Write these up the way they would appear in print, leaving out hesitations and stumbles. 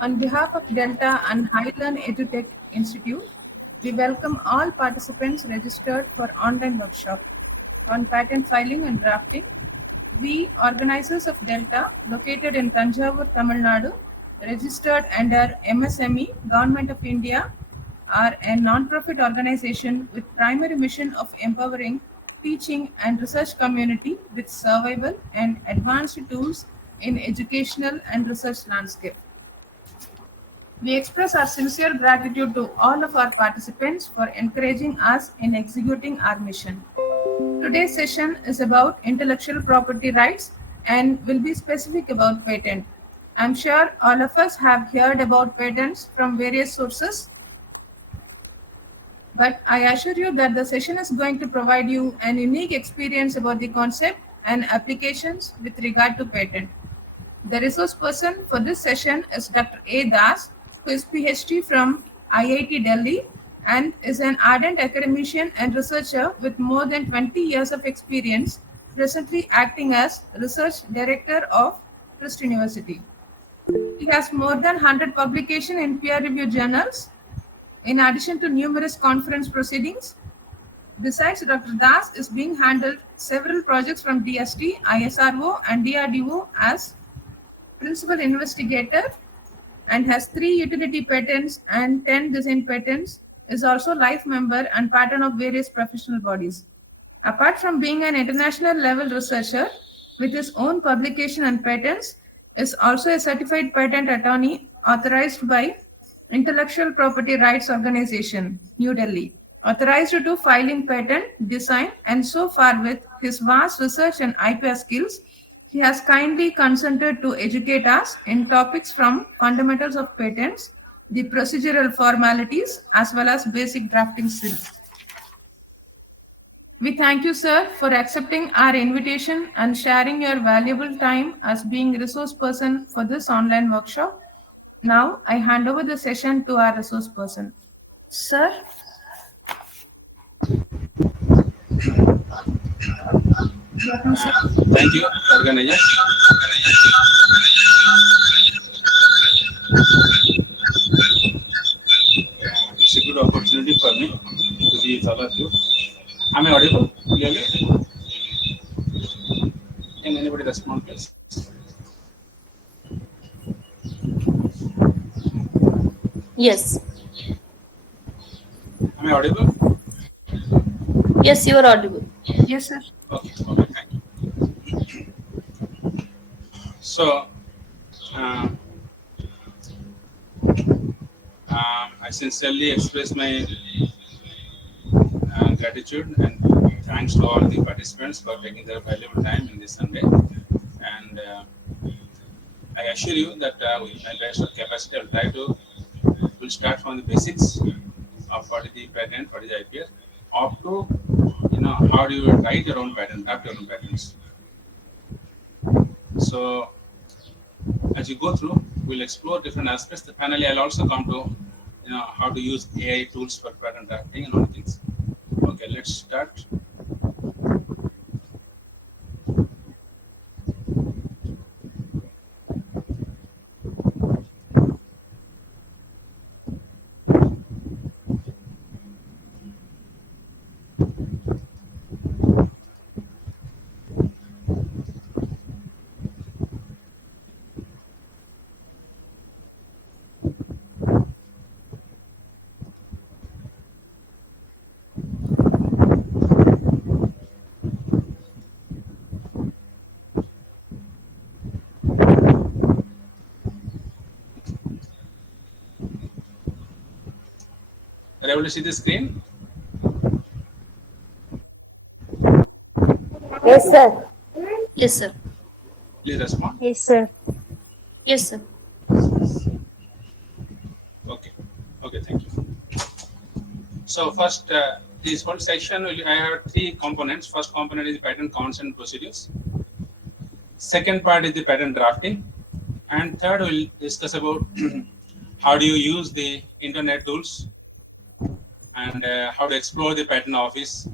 On behalf of Delta and Highland EduTech Institute, we welcome all participants registered for online workshop on patent filing and drafting. We, organizers of Delta, located in Tanjavur, Tamil Nadu, registered under MSME, Government of India, are a non-profit organization with primary mission of empowering teaching and research community with survival and advanced tools in educational and research landscape. We express our sincere gratitude to all of our participants for encouraging us in executing our mission. Today's session is about intellectual property rights and will be specific about patent. I'm sure all of us have heard about patents from various sources, but I assure you that the session is going to provide you an unique experience about the concept and applications with regard to patent. The resource person for this session is Dr. A. Das, who is PhD from IIT Delhi and is an ardent academician and researcher with more than 20 years of experience, presently acting as Research Director of Trust University. He has more than 100 publications in peer-reviewed journals, in addition to numerous conference proceedings. Besides, Dr. Das is being handled several projects from DST, ISRO, and DRDO as principal investigator and has 3 utility patents and 10 design patents, is also life member and patron of various professional bodies. Apart from being an international level researcher with his own publication and patents, is also a certified patent attorney authorized by Intellectual Property Rights Organization, New Delhi, authorized to filing patent, design, and so far with his vast research and IPR skills, he has kindly consented to educate us in topics from fundamentals of patents, the procedural formalities, as well as basic drafting skills. We thank you, sir, for accepting our invitation and sharing your valuable time as being resource person for this online workshop. Now, I hand over the session to our resource person. Sir? Thank you, organizer. It's a good opportunity for me to be with all of you. Am I audible clearly? Can anybody respond, please? Yes. Am I audible? Yes, you are audible. Yes, sir. Okay, thank you. So, I sincerely express my gratitude and thanks to all the participants for taking their valuable time in this Sunday. And I assure you that with my best of capacity, I will try to we'll start from the basics of what is the patent, what is the IPR, up to how do you write your own patent, draft your own patents. So as you go through, we'll explore different aspects. Finally, I'll also come to how to use AI tools for patent drafting and all things. Okay, let's start. Are you able to see the screen? Yes, sir. Yes, sir. Please respond. Yes, sir. Yes, sir. Okay, thank you. So first, this whole section, I have 3 components. First component is patent consent procedures. Second part is the patent drafting. And third, we'll discuss about how do you use the internet tools and how to explore the patent office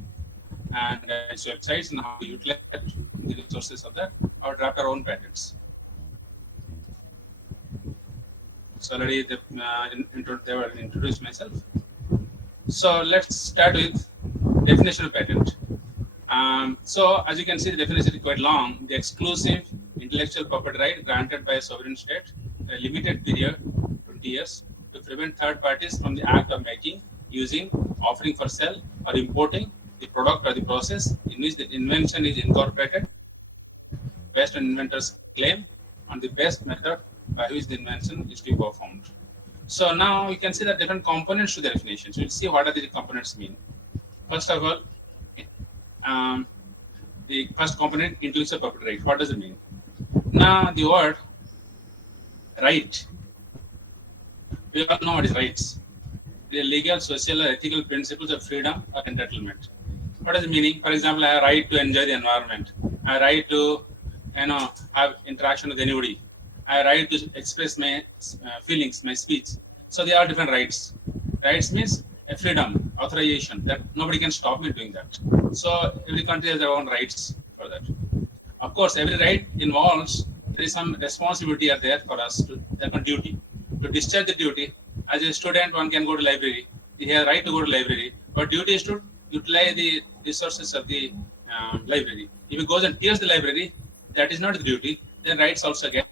and its websites and how to utilize the resources of that, or draft our own patents. So already they were introduced myself. So let's start with definition of patent. So as you can see, the definition is quite long. The exclusive intellectual property right granted by a sovereign state for a limited period, 20 years, to prevent third parties from the act of making, using, offering for sale, or importing the product or the process in which the invention is incorporated based on inventor's claim on the best method by which the invention is to be performed. So now you can see the different components to the definition. So we'll see what are the components mean. First of all, um, the first component, intellectual property right. What does it mean? Now the word right, we all know what is rights. The legal, social, or ethical principles of freedom or entitlement. What is the meaning? For example, I have right to enjoy the environment. I have right to have interaction with anybody. I have right to express my feelings, my speech. So they are different rights. Rights means a freedom, authorization that nobody can stop me doing that. So every country has their own rights for that. Of course, every right involves there is some responsibility are there for us to that on duty to discharge the duty. As a student, one can go to library. He has right to go to library, but duty is to utilize the resources of the library. If he goes and tears the library, that is not the duty. Then rights also get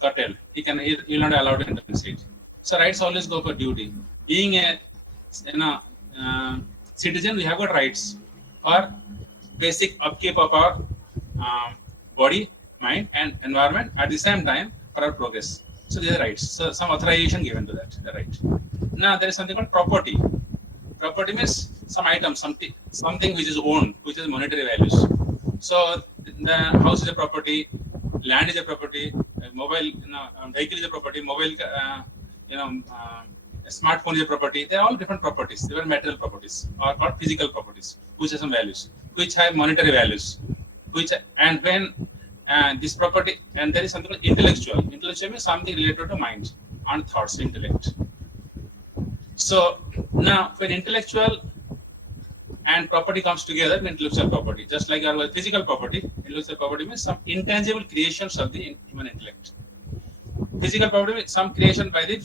curtailed. He will not allowed to enter inside. So rights always go for duty. Being a citizen, we have got rights for basic upkeep of our body, mind, and environment. At the same time, for our progress. So these are rights. So some authorization given to that. The right. Now there is something called property. Property means some item, something which is owned, which is monetary values. So the house is a property, land is a property, mobile, vehicle is a property, mobile, a smartphone is a property. They are all different properties. They are material properties or called physical properties, which have some values, which have monetary values. And when this property, and there is something called intellectual. Intellectual means something related to mind and thoughts, intellect. So now when intellectual and property comes together, intellectual property, just like our physical property, intellectual property means some intangible creations of the human intellect. Physical property means some creation by the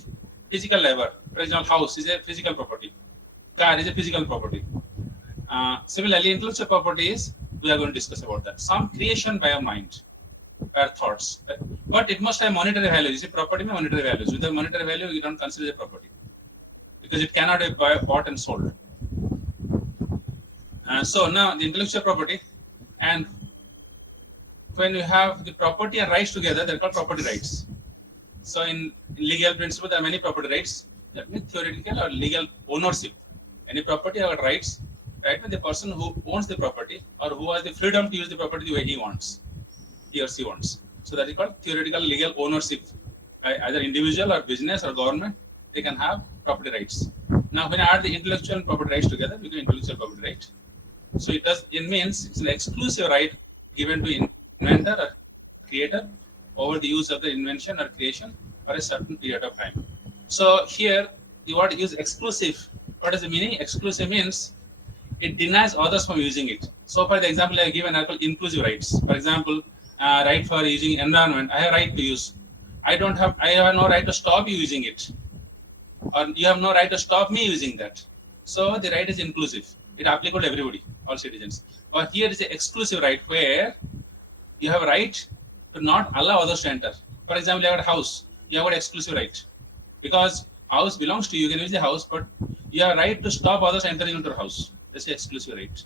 physical labor. For example, house is a physical property, car is a physical property. Similarly, intellectual property is, we are going to discuss about that, some creation by our mind, by our thoughts, but it must have monetary value. You see, property means monetary values. Without monetary value, you don't consider it a property because it cannot be bought and sold. So now the intellectual property, and when you have the property and rights together, they're called property rights. So in legal principle, there are many property rights. That means theoretical or legal ownership. Any property or rights, right? When the person who owns the property or who has the freedom to use the property the way he wants, he or she wants. So that is called theoretical legal ownership. By either individual or business or government, they can have property rights. Now, when I add the intellectual and property rights together, we get intellectual property right. So it means it's an exclusive right given to inventor or creator over the use of the invention or creation for a certain period of time. So here the word is exclusive. What is the meaning? Exclusive means it denies others from using it. So for the example I have given, I call inclusive rights. For example, right for using environment, I have right to use. I have no right to stop you using it, or you have no right to stop me using that. So the right is inclusive. It applicable to everybody, all citizens. But here is an exclusive right where you have a right to not allow others to enter. For example, you have a house, you have an exclusive right. Because house belongs to you, you can use the house, but you have a right to stop others entering into your house. That's the exclusive right.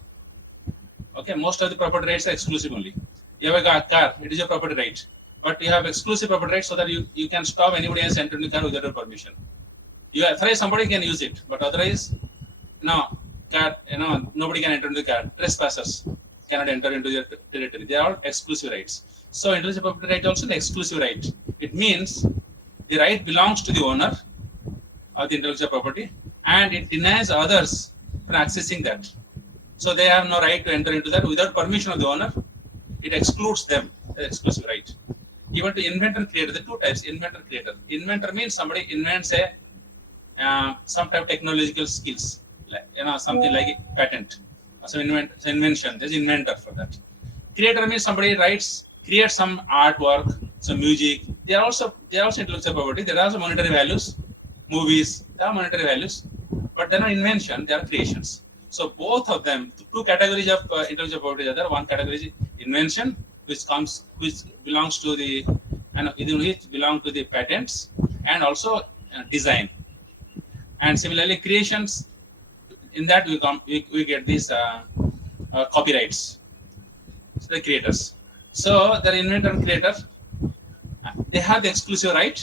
Okay, most of the property rights are exclusive only. You have a car, it is your property right. But you have exclusive property rights so that you can stop anybody else entering the car without your permission. You authorize somebody can use it, but otherwise, no, car, nobody can enter into the car. Trespassers cannot enter into your territory. They are all exclusive rights. So intellectual property right also an exclusive right. It means the right belongs to the owner of the intellectual property, and it denies others from accessing that. So they have no right to enter into that without permission of the owner. It excludes them, the exclusive right. Given to inventor and creator, the two types, inventor and creator. Inventor means somebody invents some type of technological skills, like something like a patent, or some invention. There's inventor for that. Creator means somebody create some artwork, some music. They are also intellectual property. There are also monetary values. Movies, there are monetary values, but they're not invention. They are creations. So both of them, two categories of intellectual property are there. One category is invention, which belongs to the and which belong to the patents, and also design. And similarly, creations, in that we get these copyrights. So the creators. So the inventor and creator, they have the exclusive right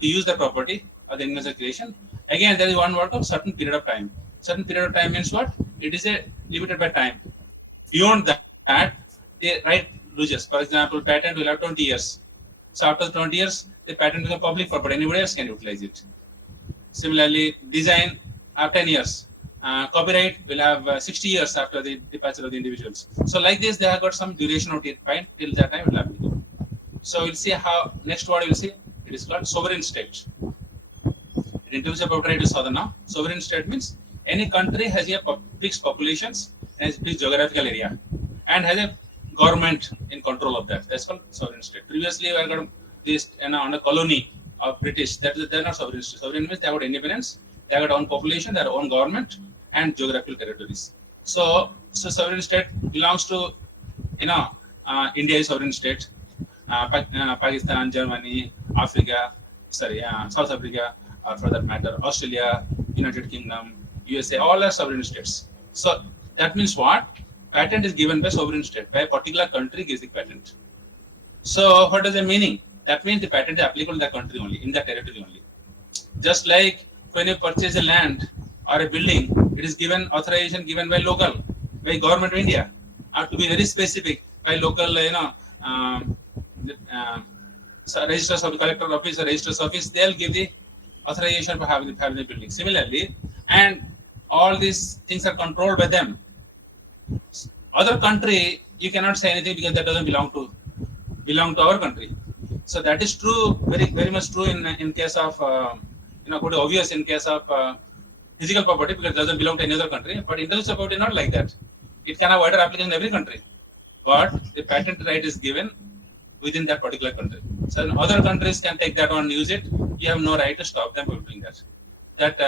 to use the property of the invention creation. Again, there is one word of certain period of time. Certain period of time means what? It is a limited by time. Beyond that, the right loses. For example, patent will have 20 years. So after 20 years, the patent becomes public property. Anybody else can utilize it. Similarly, design have 10 years. Copyright will have 60 years after the departure of the individuals. So like this, they have got some duration of time. Till that time, it will applicable. So we'll see how next word we'll see. It is called sovereign state. In intellectual property right, you saw the now. Sovereign state means any country has a fixed populations and has fixed geographical area and has a government in control of that. That's called sovereign state. Previously, we got this on a colony of British. They're not sovereign state. Sovereign means they have got independence. They have got own population, their own government, and geographical territories. So sovereign state belongs to India is sovereign state. Pakistan, Germany, Africa, South Africa, or for that matter, Australia, United Kingdom, USA, all are sovereign states. So that means what? Patent is given by sovereign state. By a particular country gives the patent. So what does that meaning? That means the patent is applicable in that country only, in that territory only. Just like when you purchase a land or a building, it is given authorization given by local, by government of India. Have to be very specific by local, registers of the collector office or registers office. They'll give the authorization for having the building. Similarly, and all these things are controlled by them. Other country, you cannot say anything because that doesn't belong to our country. So that is true, very much true in case of quite obvious in case of physical property because it doesn't belong to any other country. But intellectual property not like that. It can have wider application in every country, but the patent right is given within that particular country. So other countries can take that one and use it. You have no right to stop them from doing that. That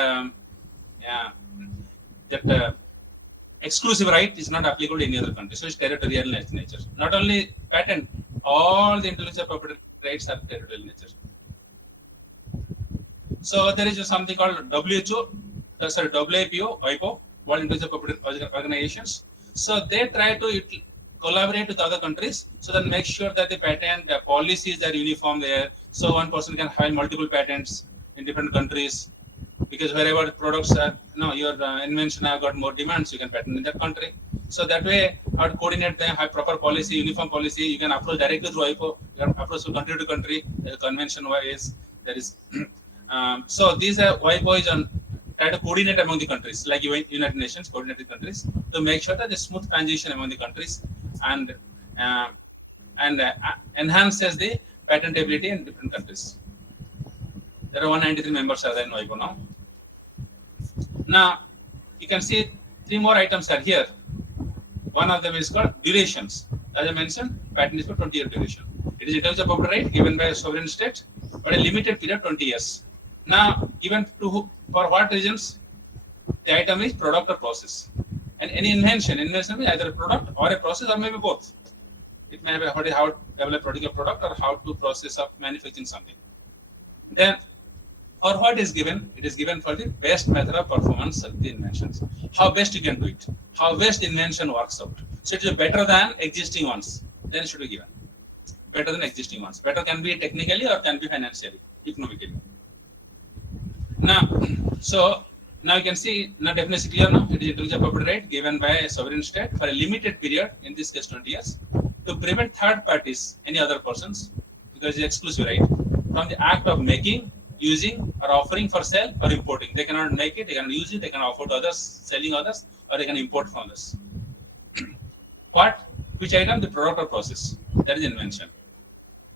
exclusive right is not applicable to any other country. So it's territorial in nature. Not only patent, all the intellectual property rights are territorial in nature. So there is something called WPO, WIPO, World Intellectual Property Organizations. So they try to collaborate with other countries so that make sure that the patent policies are uniform there. So one person can have multiple patents in different countries because wherever products are, your invention have got more demands, you can patent in that country. So that way, how to coordinate them, have proper policy, uniform policy. You can approach directly through WIPO. You can approach from country to country. Convention wise, there is. So these are WIPO is on try to coordinate among the countries, like United Nations, coordinated countries, to make sure that the smooth transition among the countries and enhances the patentability in different countries. There are 193 members are there in WIPO now. Now, you can see 3 more items are here. One of them is called durations. As I mentioned, patent is for 20-year duration. It is intellectual property right given by a sovereign state, but a limited period, 20 years. Now, given to who, for what reasons? The item is product or process. And any invention is either a product or a process or maybe both. It may be how to develop a particular product or how to process of manufacturing something. Then, or what is given? It is given for the best method of performance of the inventions. How best you can do it. How best invention works out. So it is better than existing ones. Then it should be given. Better than existing ones. Better can be technically or can be financially, economically. Now, you can see now definition clear now. It is intellectual property right given by a sovereign state for a limited period, in this case 20 years, to prevent third parties, any other persons, because it's exclusive right, from the act of making, using, or offering for sale or importing. They cannot make it, they cannot use it, they can offer to others, selling others, or they can import from others. Which item? The product or process. That is invention.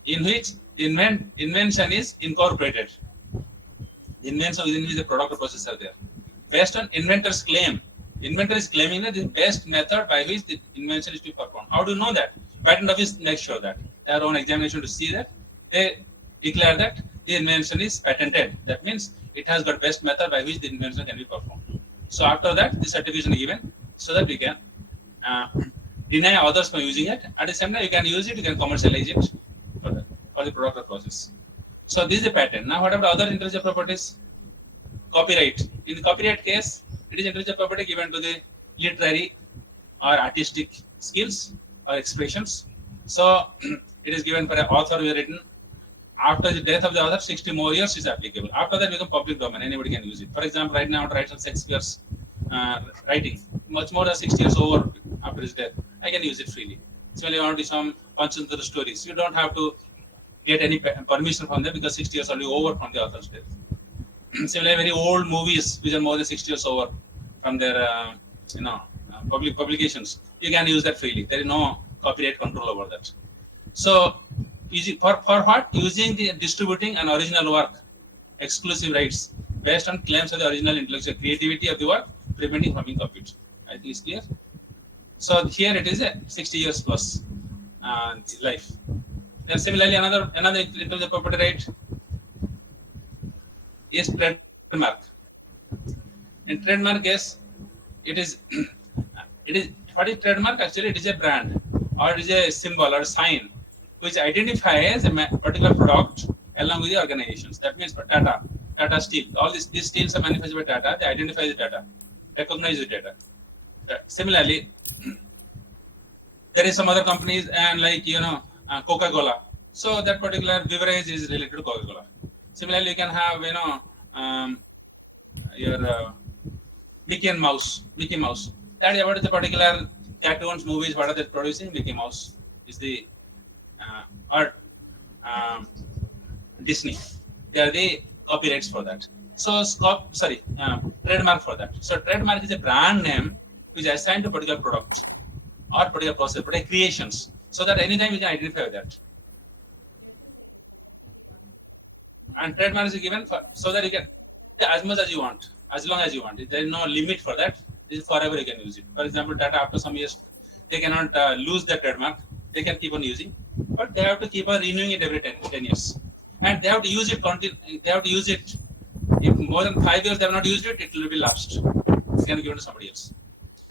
In which the invention is incorporated. The invention within which the product or process are there. Based on inventor's claim. Inventor is claiming that the best method by which the invention is to be performed. How do you know that? Patent office makes sure that. their own examination to see that they declare that the invention is patented. That means it has got best method by which the invention can be performed. So after that, the certification is given so that we can uh, deny others from using it. At the same time, you can use it, you can commercialize it for the product or process. So this is the patent. Now, what about other intellectual properties? Copyright. In the copyright case, it is intellectual property given to the literary or artistic skills or expressions. So it is given for an author who has written. After the death of the author, 60 more years is applicable. After that, become public domain. Anybody can use it. For example, right now, I write some Shakespeare's writing. Much more than 60 years over after his death, I can use it freely. Similarly, I want to do some Panchantara stories. You don't have to get any permission from them because 60 years already over from the author's death. Similarly, very old movies which are more than 60 years over from their public publications, you can use that freely. There is no copyright control over that. So, for what? Using the distributing an original work, exclusive rights based on claims of the original intellectual creativity of the work, preventing from being copied. I think it's clear. So here it is a 60 years plus life. Then similarly, another intellectual property right is trademark. In trademark case, it is what is trademark? Actually, it is a brand or it is a symbol or sign which identifies a particular product along with the organizations. That means for Tata Steel, all these steels are manufactured by Tata. They identify the Tata, recognize the Tata. Similarly, there is some other companies and like Coca-Cola. So that particular beverage is related to Coca-Cola. Similarly, you can have your Mickey Mouse. That is what is the particular cartoons, movies, what are they producing? Mickey Mouse is the or Disney. They are the copyrights for that. So trademark for that. So trademark is a brand name which is assigned to particular product or particular process, particular creations, so that anytime you can identify that. And trademark is given so that you can as much as you want, as long as you want. There is no limit for that. This is forever you can use it. For example, Tata after some years they cannot lose the trademark. They can keep on using, but they have to keep on renewing it every 10 years, and they have to use it. They have to use it. If more than 5 years they have not used it, it will be lapsed. It can be given to somebody else.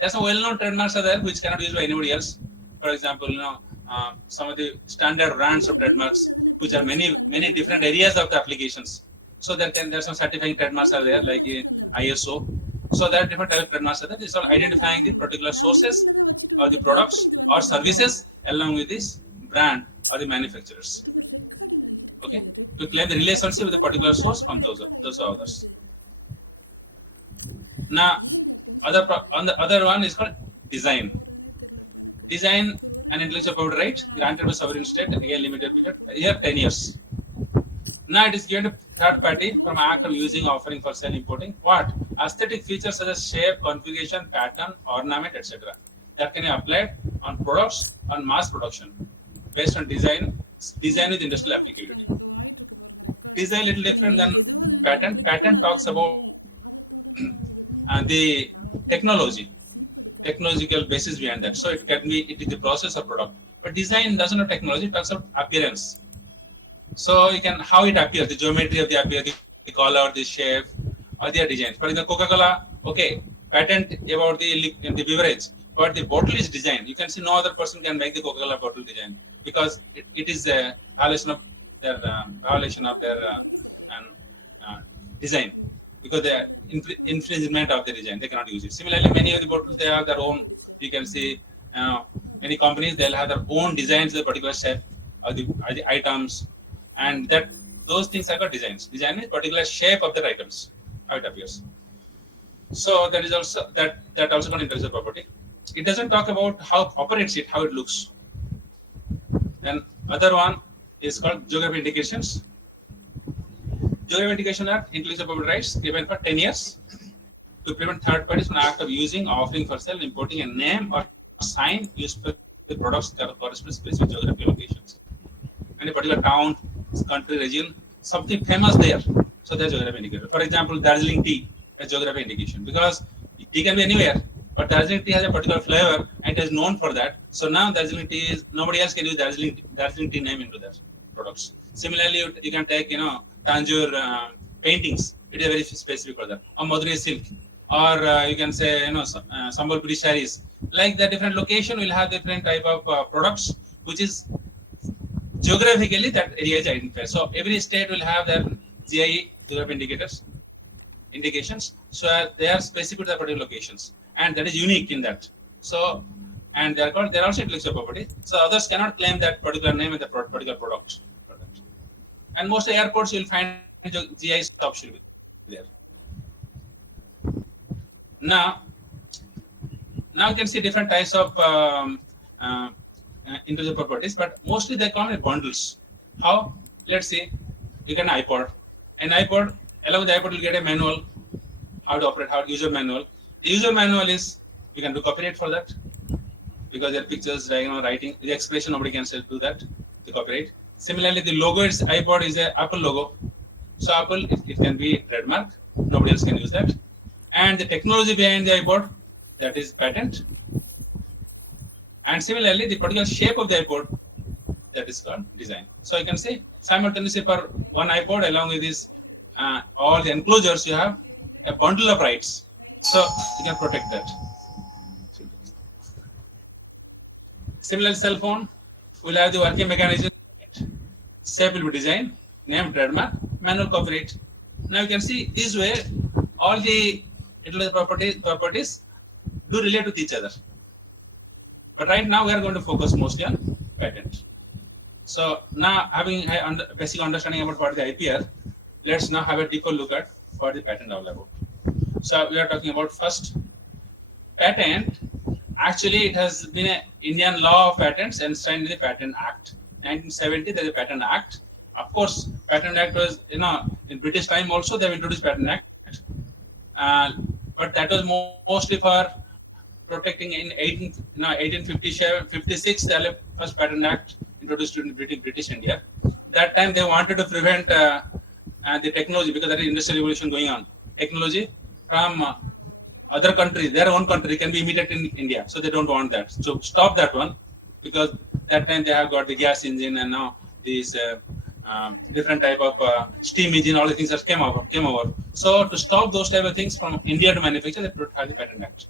There are some well-known trademarks are there which cannot be used by anybody else. For example, some of the standard brands of trademarks which are many different areas of the applications. So there are some certifying trademarks are there like ISO. So there are different types of trademarks are there. It's all identifying the particular sources or the products or services along with this brand or the manufacturers. Okay, to claim the relationship with a particular source from those others. Now, the other one is called design. Design and intellectual property right granted by sovereign state again limited period here 10 years. Now it is given to third party from act of using, offering for sale, importing. What? Aesthetic features such as shape, configuration, pattern, ornament, etc. that can be applied on products on mass production based on design with industrial applicability. Design little different than patent. Patent talks about the technological basis behind that. So it is the process of product. But design doesn't have technology, it talks about appearance. So you can how it appears, the geometry of the appear, the color, the shape, or the design. For example, Coca-Cola, okay, patent about the beverage, but the bottle is designed. You can see no other person can make the Coca-Cola bottle design because it is a violation of their design, because the infringement of the design, they cannot use it. Similarly, many of the bottles they have their own. You can see many companies they'll have their own designs, the particular shape or the items, and that those things are called designs. Design is particular shape of the items, how it appears. So that is also that also called intellectual property. It doesn't talk about how operates it, how it looks. Then other one is called geographic indications. Geographic indication are intellectual property rights given for 10 years to prevent third parties from act of using, offering for sale, importing a name or sign used for the products corresponding to specific geographic locations. In a particular town, country, region, something famous there. So that's geographic indicator. For example, Darjeeling tea, a geographic indication, because tea can be anywhere. but Darjeeling tea has a particular flavor and it is known for that. So now Darjeeling tea is, nobody else can use Darjeeling tea name into that products. Similarly, you can take Tanjore paintings. It is very specific for that. Or Madurai silk, or you can say Sambalpuri sarees. Like the different location will have different type of products, which is geographically that area is identified. So every state will have their GI geographic indications. So they are specific to the particular locations, and that is unique in that. So, and they are called, they are also intellectual property. So others cannot claim that particular name and the particular product for that. And most airports you will find GI shops should be there. Now you can see different types of intellectual properties, but mostly they come in bundles. How? Let's see, you get an iPod. An iPod, along with the iPod, you'll get a manual, how to operate, how user manual. The user manual is, you can do copyright for that, because there are pictures, writing, the expression, nobody can still do that, the copyright. Similarly, the logo is iPod is a Apple logo. So Apple, it can be trademark, nobody else can use that. And the technology behind the iPod, that is patent. And similarly, the particular shape of the iPod, that is called design. So you can say simultaneously for one iPod, along with this all the enclosures, you have a bundle of rights. So you can protect that. Similarly, cell phone will have the working mechanism. Shape will be designed, name, trademark, manual copyright. Now you can see this way, all the intellectual properties do relate with each other. But right now we are going to focus mostly on patent. So now having a basic understanding about what the IPR, let's now have a deeper look at what the patent is all about. So we are talking about first patent. Actually, it has been an Indian law of patents enshrined in the Patent Act. 1970, there is a Patent Act. Of course, Patent Act was, in British time also they have introduced Patent Act. But that was mostly for protecting in 1856, the first Patent Act introduced in British India. That time they wanted to prevent the technology, because there is industrial revolution going on. Technology from other countries, their own country can be imitated in India. So they don't want that. So stop that one, because that time they have got the gas engine and now these different type of steam engine, all the things that came over. So to stop those type of things from India to manufacture, they had the Patent Act.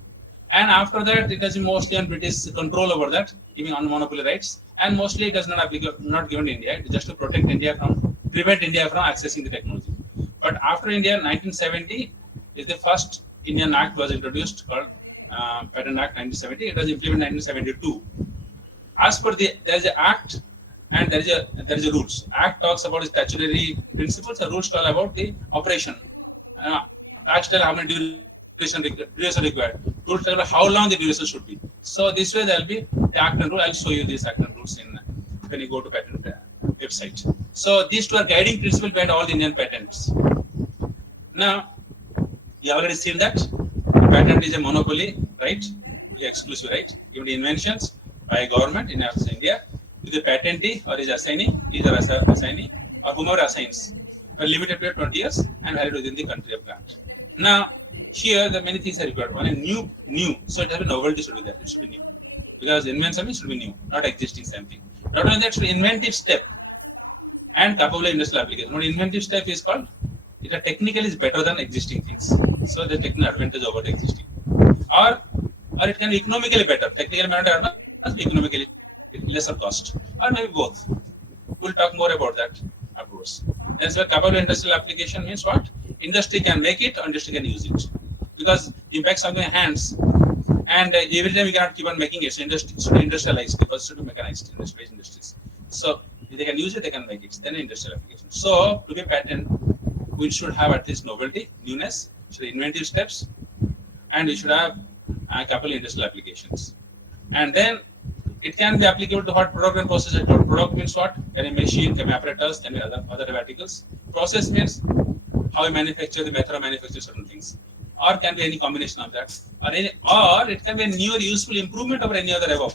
And after that, it has been mostly on British control over that, giving on monopoly rights. And mostly it is not given to India. It is just to prevent India from accessing the technology. But after India, 1970 is the first Indian Act was introduced, called Patent Act 1970. It was implemented in 1972. As per there is an Act and there is a rules. Act talks about statutory principles, and rules talk about the operation. Act tell how many duration required. Rules tell how long the duration should be. So this way there will be the Act and rule. I'll show you these Act and rules when you go to patent website. So these two are guiding principles behind all the Indian patents. Now, we have already seen that patent is a monopoly right, exclusive right, given the inventions by a government in India to the patentee or his assignee, or whomever assigns for a limited period of 20 years and valid within the country of grant. Now, here the many things are required. One is new, so it has a novelty should be there. It should be new, because invention should be new, not existing same thing. Not only that, should be inventive step and capable industrial application. What inventive step is called? It technically is better than existing things. So the technical advantage over the existing. Or it can be economically better. Technically may not advance, be economically lesser cost. Or maybe both. We'll talk more about that afterwards. That's why capable industrial application means what? Industry can make it or industry can use it. Because you make something in hands, and every time you cannot keep on making it. So industry should be industrialized. The process should be mechanized, industrialized industries. So if they can use it, they can make it. Then industrial application. So to be patent, we should have at least novelty, newness, should have inventive steps, and we should have capable industrial applications. And then it can be applicable to what product and process. Product means what? Can be machine, can be apparatus, can be other articles. Process means how you manufacture, the method of manufacture certain things, or can be any combination of that, or it can be a new or useful improvement over any other above.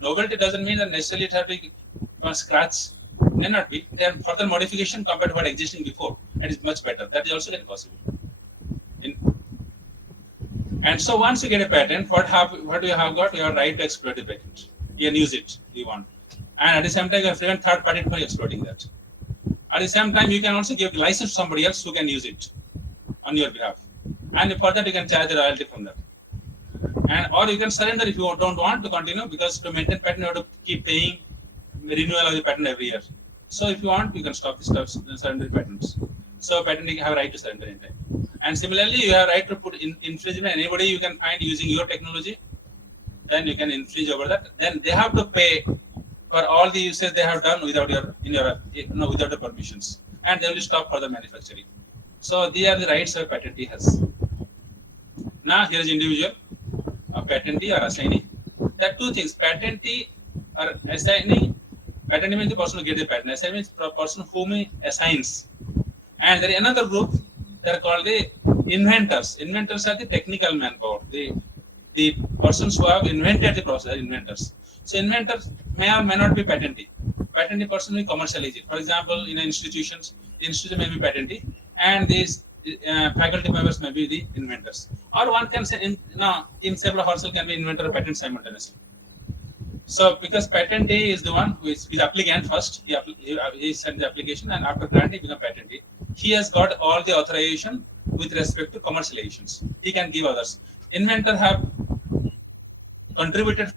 Novelty doesn't mean that necessarily it has to be from scratch. May not be. There are further modification compared to what existing before, and is much better. That is also possible. And so once you get a patent, what do you have got? You have right to exploit the patent. You can use it if you want. And at the same time, you have prevent third party from exploiting that. At the same time, you can also give license to somebody else who can use it on your behalf. And for that, you can charge a royalty from that. And or you can surrender if you don't want to continue, because to maintain patent, you have to keep paying renewal of the patent every year. So if you want, you can stop the stuff, surrender patents. So patent, you have a right to surrender in time. And similarly, you have a right to put in infringement. Anybody you can find using your technology, then you can infringe over that. Then they have to pay for all the uses they have done without without the permissions, and they will stop further manufacturing. So these are the rights a patentee has. Now here is individual, a patentee or assignee. There are two things: patentee or assignee. Patentee means the person who gets the patent. Assignee means the person whom he assigns. And there is another group. They are called the inventors. Inventors are the technical manpower. The persons who have invented the process are inventors. So inventors may or may not be patentee. Patentee person will commercialize it. For example, in institutions, the institution may be patentee, and these faculty members may be the inventors. Or one can say, in several horses can be inventor or patent simultaneously. So because patentee is the one who is the applicant first, he sent the application, and after granting he become patentee. He has got all the authorization with respect to commercializations. He can give others. Inventor have contributed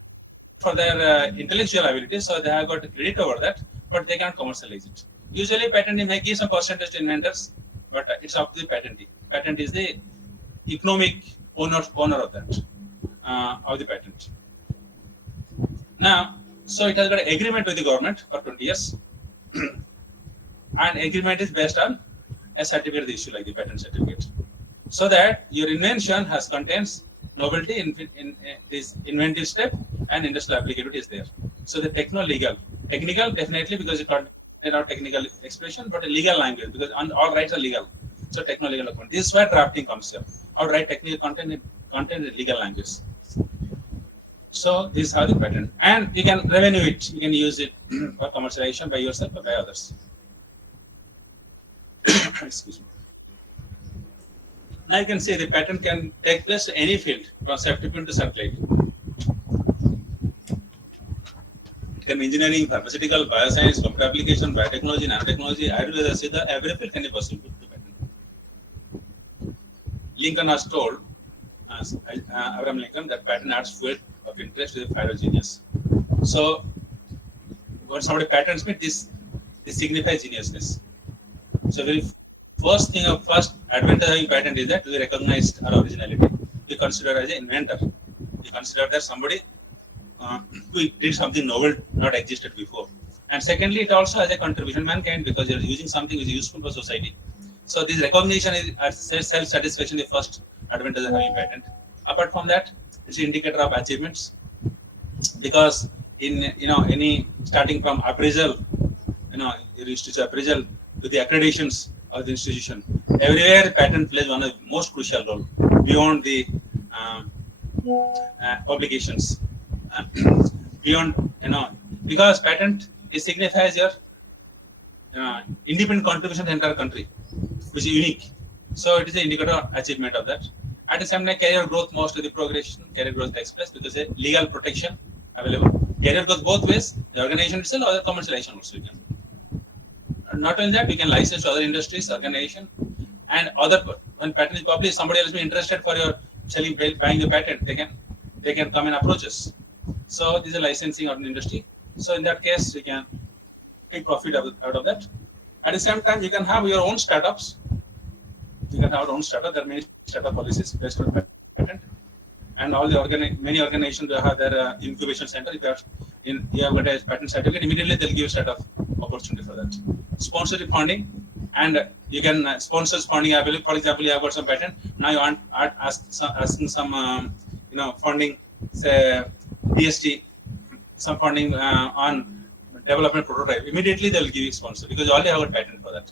for their intellectual ability, so they have got credit over that, but they can't commercialize it. Usually, patentee may give some percentage to inventors, but it's up to the patentee. Patent is the economic owner of that of the patent. Now, so it has got an agreement with the government for 20 years, and agreement is based on a certificate issue like the patent certificate, so that your invention contains novelty in this inventive step, and industrial applicability is there. So the technical definitely, because it contains not technical expression, but a legal language, because all rights are legal. So techno-legal document. This is where drafting comes here. How to write technical content in legal language. So this is how the patent, and you can revenue it. You can use it for commercialization by yourself or by others. Excuse me. Now you can see the patent can take place to any field, from safety-pin to satellite. It can be engineering, pharmaceutical, bioscience, computer application, biotechnology, nanotechnology, Ayurveda, Siddha, every field can be possible to patent. Lincoln has told, Abraham Lincoln, that patent adds fuel of interest to the fire of genius. So when somebody patents me, this signifies geniusness. So very first advantage of having patent is that we recognize our originality. We consider as an inventor. We consider that somebody who did something novel, not existed before. And secondly, it also has a contribution to mankind, because you're using something which is useful for society. So this recognition is self-satisfaction, the first advantage of having patent. Apart from that, it's an indicator of achievements, because in any starting from appraisal, your institution appraisal to the accreditations of the institution, everywhere patent plays one of the most crucial role beyond the publications. Beyond, because patent signifies your independent contribution to the entire country, which is unique. So it is an indicator of achievement of that. At the same time, career growth, most of the progression, career growth takes place because of legal protection available. Career goes both ways, the organization itself or the commercialization also. You can. Not only that, you can license to other industries, organization, and when patent is published, somebody else be interested for your buying the patent, they can come and approach us. So this is a licensing of an industry. So in that case, you can take profit out of that. At the same time, you can have your own startups. You can have your own startup. There are many startup policies based on patent, and all the many organizations will have their incubation center. If you have got a patent certificate, immediately they'll give you startup opportunity for that. Sponsorship funding, and you can sponsor funding available. For example, you have got some patent. Now you want asking some funding, say DST, some funding on development prototype. Immediately they will give you sponsor, because you already have a patent for that.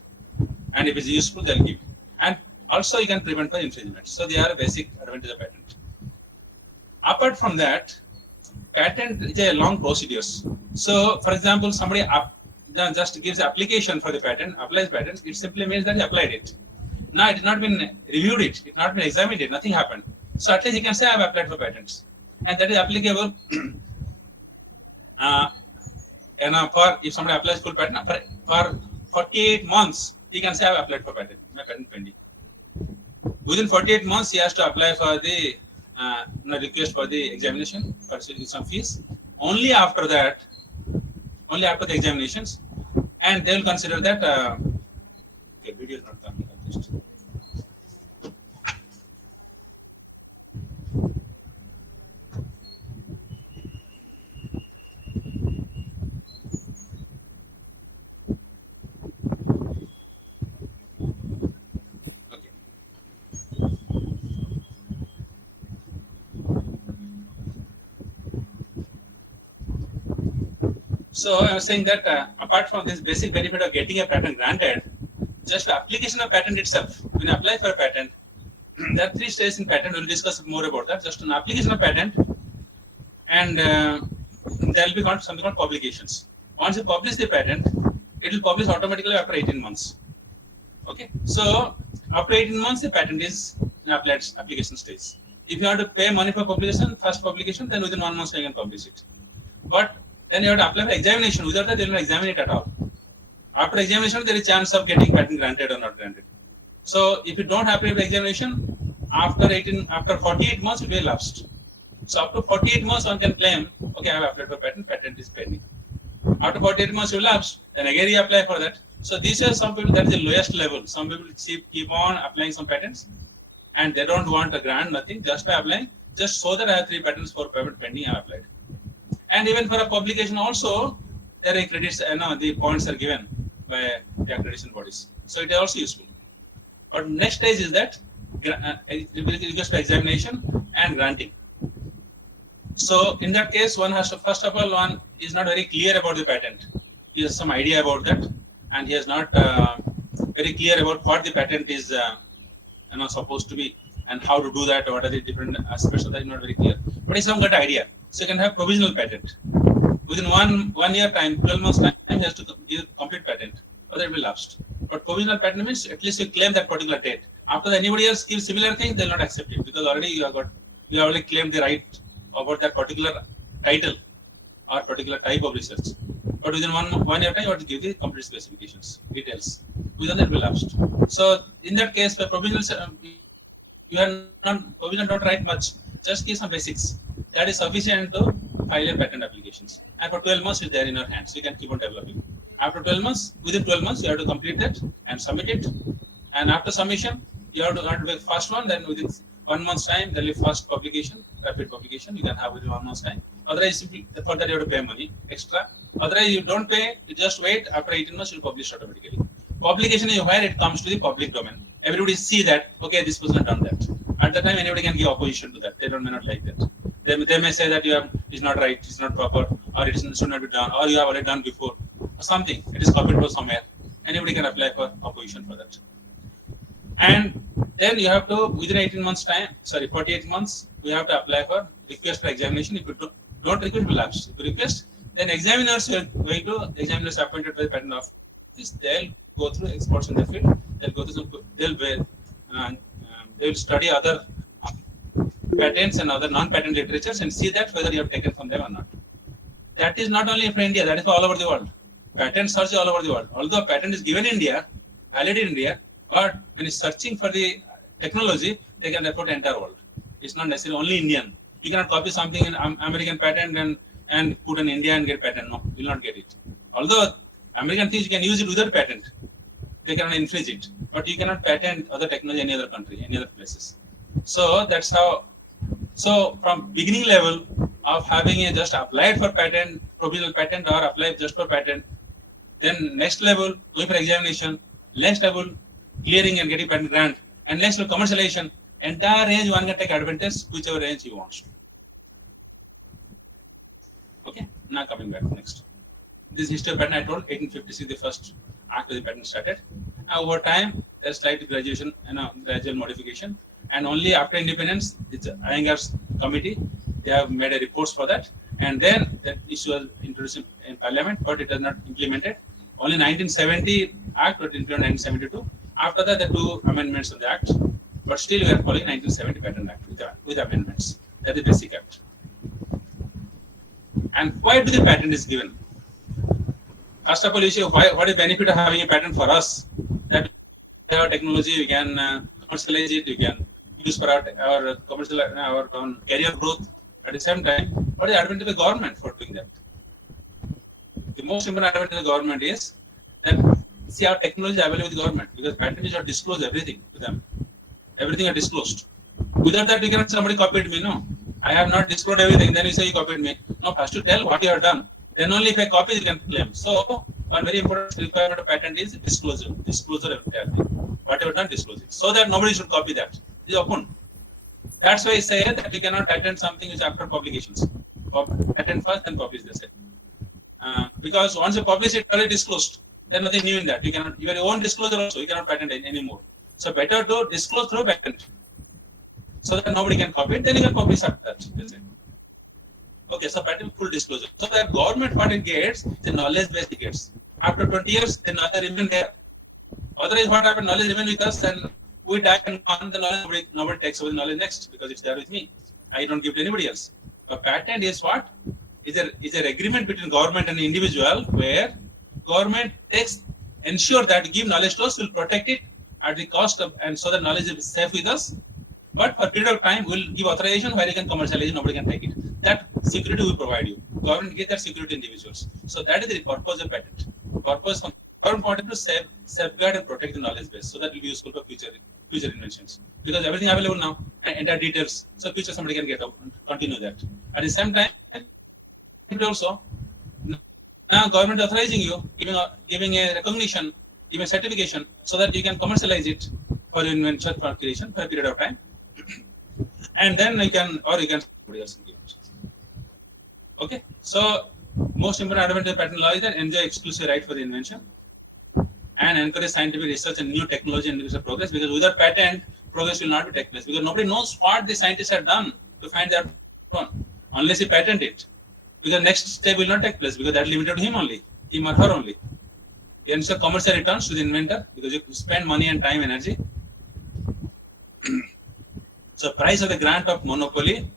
And if it's useful, they'll give you. And also you can prevent for infringement. So they are a basic advantage of patent. Apart from that, patent is a long procedures. So for example, somebody just gives application for the patent, applies patent, it simply means that he applied it. Now it has not been reviewed, it has not been examined, nothing happened. So at least he can say I have applied for patents, and that is applicable. For if somebody applies full patent for 48 months, he can say I have applied for patent. My patent pending. Within 48 months, he has to apply for the request for the examination for some fees. Only after that, only after the examinations, and they will consider that. Okay, video is not coming. Okay. So I was saying that apart from this basic benefit of getting a patent granted, just the application of patent itself, when you apply for a patent, there are 3 stages in patent. We'll discuss more about that. Just an application of patent, and there will be something called publications. Once you publish the patent, it will publish automatically after 18 months. Okay, so after 18 months, the patent is in application stage. If you have to pay money for publication, first publication, then within 1 month you can publish it. But then you have to apply for examination. Without that, they will not examine it at all. After examination, there is chance of getting patent granted or not granted. So if you don't apply for examination, after 48 months, it will be lapsed. So up to 48 months, one can claim, okay, I have applied for patent is pending. After 48 months, you lapse, then again you apply for that. So these are some people, that is the lowest level. Some people keep on applying some patents, and they don't want a grant, nothing, just by applying, just so that I have 3 patents for patent pending, I have applied. And even for a publication also, there are credits, the points are given by the accreditation bodies. So it is also useful. But next stage is that it goes to examination and granting. So in that case, one has to, first of all, one is not very clear about the patent. He has some idea about that, and he is not very clear about what the patent is supposed to be and how to do that, or what are the different aspects of that, is not very clear. But he's some good idea. So you can have provisional patent. Within one year time, 12 months time, he has to give complete patent, or it will lapse. But provisional patent means at least you claim that particular date. After that, anybody else gives similar thing, they will not accept it, because already you have already claimed the right about that particular title or particular type of research. But within one year time, you have to give the complete specifications, details. Within that, will lapse. So in that case, for provisional, you are not provisional, don't write much. Just give some basics. That is sufficient to file your patent applications. And for 12 months, it's there in your hands. You can keep on developing. After 12 months, within 12 months, you have to complete that and submit it. And after submission, you have to do the first one. Then within 1 month's time, there will be first publication, rapid publication. You can have within 1 month's time. Otherwise, simply for that you have to pay money extra. Otherwise, you don't pay. You just wait. After 18 months, you'll publish automatically. Publication is where it comes to the public domain. Everybody see that, okay, this person has done that. At the time, anybody can give opposition to that. They may not like that. They may say that it's not right, it's not proper, or it should not be done, or you have already done before, or something. It is copied from somewhere. Anybody can apply for opposition for that. And then you have to, within 18 months time, 48 months, we have to apply for request for examination. If you don't request, it will lapse. If you request, then examiners are going to, examiners appointed by the patent office, they'll go through experts in the field, they'll go through, they'll study other patents and other non-patent literatures and see that whether you have taken from them or not. That is not only for India, that is for all over the world. Patents search all over the world. Although a patent is given in India, valid in India, but when it's searching for the technology, they can report the entire world. It's not necessarily only Indian. You cannot copy something in American patent and put in India and get patent. No, you will not get it. Although American things you can use it without patent, they cannot infringe it. But you cannot patent other technology in any other country, any other places. So that's how. So from beginning level of having a just applied for patent, provisional patent, or applied just for patent, then next level going for examination, next level clearing and getting patent grant, and next level commercialization, entire range one can take advantage whichever range he wants. Okay, now coming back next. This history of patent I told 1856 the first act of the patent started. Over time there's slight graduation and gradual modification, and only after independence it's Iyengar's committee, they have made a reports for that, and then that issue was introduced in parliament, but it is not implemented. Only 1970 act was implemented in 1972. After that, the 2 amendments of the act. but still we are following 1970 Patent Act with amendments. That is basic act. And why do the patent is given? First of all, you say what is benefit of having a patent for us? That we have technology, we can commercialize it, we can use for our commercial our career growth. At the same time, what is the advantage of the government for doing that? The most important advantage of the government is that see our technology available with the government because patent is not disclose everything to them. Everything are disclosed. Without that, you cannot somebody copied me. No, I have not disclosed everything. Then you say you copied me. No, first to tell what you have done. Then only if I copy, you can claim. So one very important requirement of patent is disclosure. Disclosure of everything. Whatever done, disclose it. So that nobody should copy that. It is open. That's why I say that you cannot patent something which after publications. Patent first, then publish this. Because once you publish it, already disclosed. There's nothing new in that. You cannot your own disclosure also. You cannot patent anymore. So better to disclose through patent, so that nobody can copy it. Then you can publish after that. Okay, so patent full disclosure. So that government what it gets, the knowledge base it gets. After 20 years, the knowledge remain there. Otherwise, what happened? Knowledge remain with us, and we die and gone. The knowledge nobody takes over the knowledge next because it's there with me. I don't give to anybody else. But patent is what? Is an agreement between government and individual where government ensure that give knowledge to us, will protect it at the cost of, and so that knowledge is safe with us. But for a period of time, we'll give authorization where you can commercialize, nobody can take it. That security will provide you. Government gives that security to individuals. So that is the purpose of patent. Purpose from government wanted to safeguard and protect the knowledge base, so that will be useful for future inventions. Because everything available now and entire details, so future somebody can get up and continue that. At the same time, also now government authorizing you, giving a recognition, giving a certification, so that you can commercialize it for your invention for creation for a period of time, and then you can somebody else give it. Okay, so most important advantage of patent law is that enjoy exclusive right for the invention and encourage scientific research and new technology and research progress. Because without patent, progress will not be take place because nobody knows what the scientists have done to find that one unless he patent it. Because next step will not take place because that is limited to him or her only. You ensure commercial returns to the inventor because you spend money and time, energy. So, price of the grant of monopoly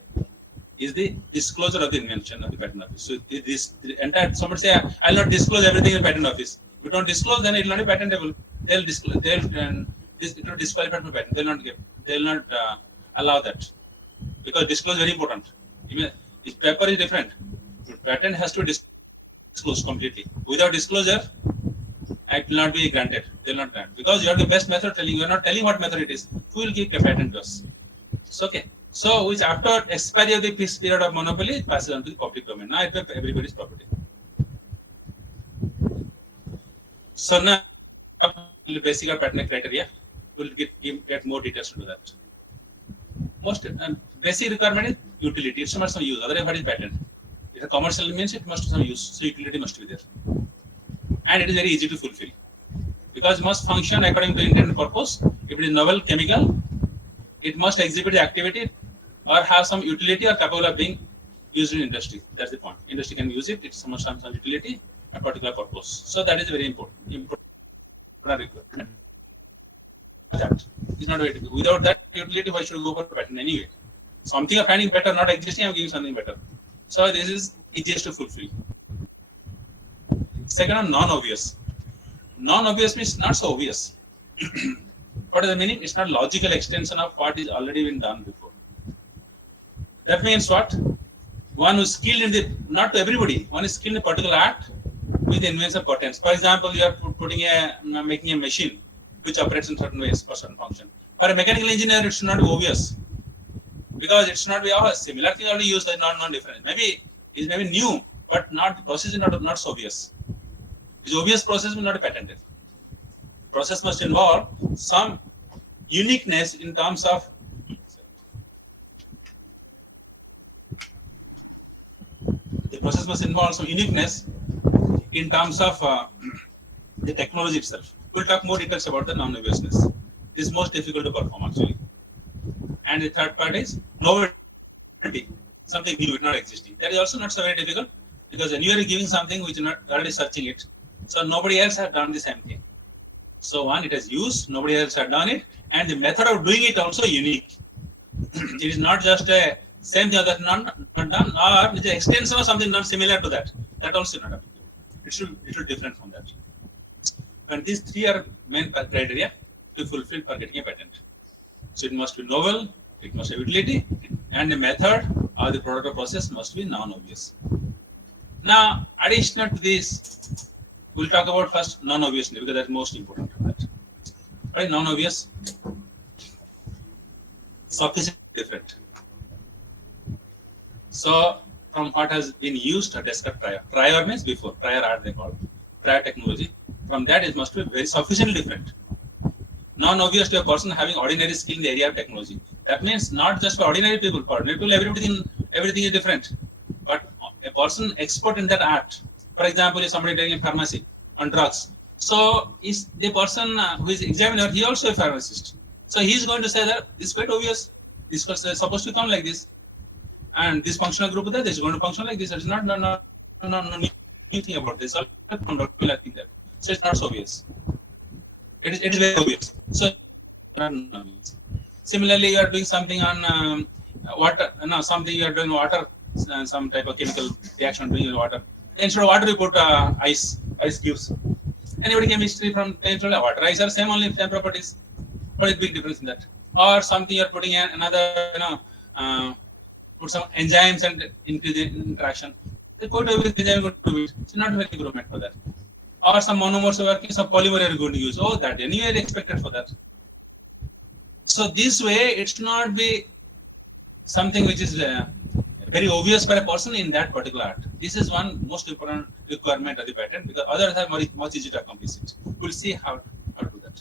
is the disclosure of the invention of the patent office. So, the entire somebody say, "I'll not disclose everything in the patent office." If you don't disclose, then it will not be patentable. They'll disclose. It will disqualify from patent. They'll not allow that because disclosure is very important. Even if paper is different. Patent has to be disclosed completely. Without disclosure, it will not be granted. They will not grant because you have the best method telling. You are not telling what method it is. Who will give a patent to us? So okay. So which after expiry of the period of monopoly, it passes on to the public domain. Now it will be everybody's property. So now basic patent criteria. We'll get more details into that. Most basic requirement is utility. It's must some use. Otherwise, what is patent? If a commercial means it must have some use. So utility must be there, and it is very easy to fulfill because it must function according to intended purpose. If it is novel chemical, it must exhibit the activity or have some utility or capable of being used in industry. That's the point. Industry can use it. It must have some utility, a particular purpose. So that is very important requirement. That is not way to go. Without that utility, why should you go for patent anyway? Something I'm finding better, not existing, I'm giving something better. So this is easiest to fulfill. Second one, non-obvious. Non-obvious means not so obvious. What is the meaning? It's not logical extension of what is already been done before. That means what? One who is skilled in the, not to everybody, one is skilled in a particular act with invention patents. For example, you are making a machine which operates in certain ways for certain function. For a mechanical engineer, it should not be obvious because it should not be obvious. Similar thing already used, not different. Maybe it's maybe new, but not the process is not so obvious. The obvious process will not be patented. Process must involve some uniqueness in terms of the process must involve some uniqueness in terms of the technology itself. We'll talk more details about the non-obviousness. This is most difficult to perform actually. And the third part is novelty, something new, not existing. That is also not so very difficult because when you are giving something which is not already searching it, so nobody else has done the same thing. So one, it has used, nobody else had done it, and the method of doing it also unique. It is not just a same thing that not done, or the extension of something done similar to that. That also not applicable. It should be little different from that. When these three are main criteria to fulfill for getting a patent. So it must be novel, it must have utility, and the method or the product or process must be non-obvious. Now, additional to this, we'll talk about first non-obvious because that's most important. Right, non-obvious, sufficiently different. So, from what has been used or discussed prior. Prior means before, prior art they call, prior technology. From that, it must be very sufficiently different. Non-obvious to a person having ordinary skill in the area of technology. That means not just for ordinary people. For ordinary people, everything is different. But a person expert in that art, for example, if somebody doing a pharmacy on drugs, so is the person who is examiner, he also a pharmacist. So he is going to say that this is quite obvious. This was supposed to come like this, and this functional group that is going to function like this. It's not new thing about this. I think that. So it's not so obvious. It is very obvious. So similarly, you are doing something on water. No, something you are doing water, some type of chemical reaction doing in water. Then instead of water, you put ice cubes. Anybody chemistry from water, ice are same, only same properties. What is big difference in that? Or something you are putting in another, put some enzymes and increase the interaction. The quite obvious enzyme going to do it. It's not very improvement for that. Or some monomers are working, some polymer are going to use. Oh, that anyway expected for that. So this way, it should not be something which is very obvious for a person in that particular art. This is one most important requirement of the patent because others are much easier to accomplish it. We'll see how to do that.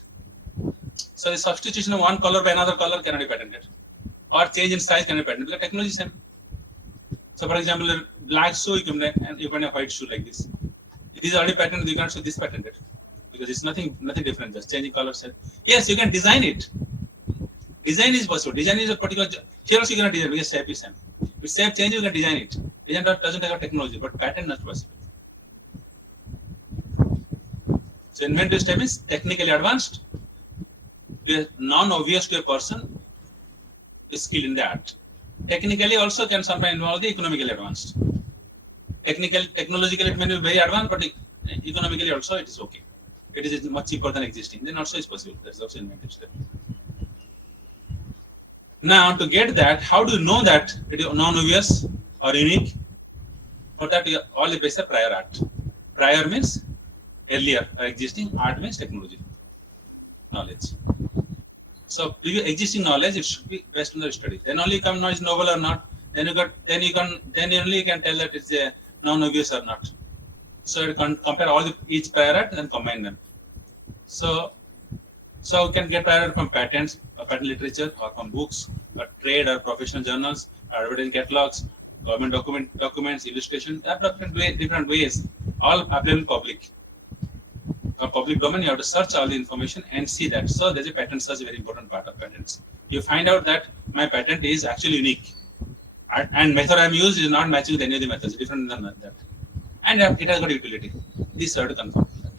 So the substitution of one color by another color cannot be patented, or change in size cannot be patented because technology is same. So, for example, a black shoe you can a white shoe like this. It is already patented. You cannot show this patented because it's nothing different. Just changing colors. Yes, you can design it. Design is possible. Design is a particular. Here also you cannot design because shape is same. With shape change, you can design it. Design doesn't have technology, but patent not possible. So inventive step is technically advanced, non-obvious to a person is skilled in that. Technically also can sometimes involve the economically advanced. Technologically it may be very advanced, but economically also it is okay. It is much cheaper than existing. Then also is possible. That's also inventive step. Now to get that, how do you know that it is non-obvious or unique? For that, you all the basic prior art. Prior means earlier or existing. Art means technology knowledge. So existing knowledge, it should be based on the study. Then only you can know is novel or not. Then only you can tell that it's a non-obvious or not. So you can compare all each prior art and then combine them. So you can get prior art from patents, or patent literature, or from books, or trade or professional journals, or advertising catalogs, government documents, illustration. There are different ways, all applicable public. For public domain, you have to search all the information and see that. So there's a patent search, a very important part of patents. You find out that my patent is actually unique, and method I'm used is not matching with any of the methods, different than that, and it has got utility. This you have to confirm that.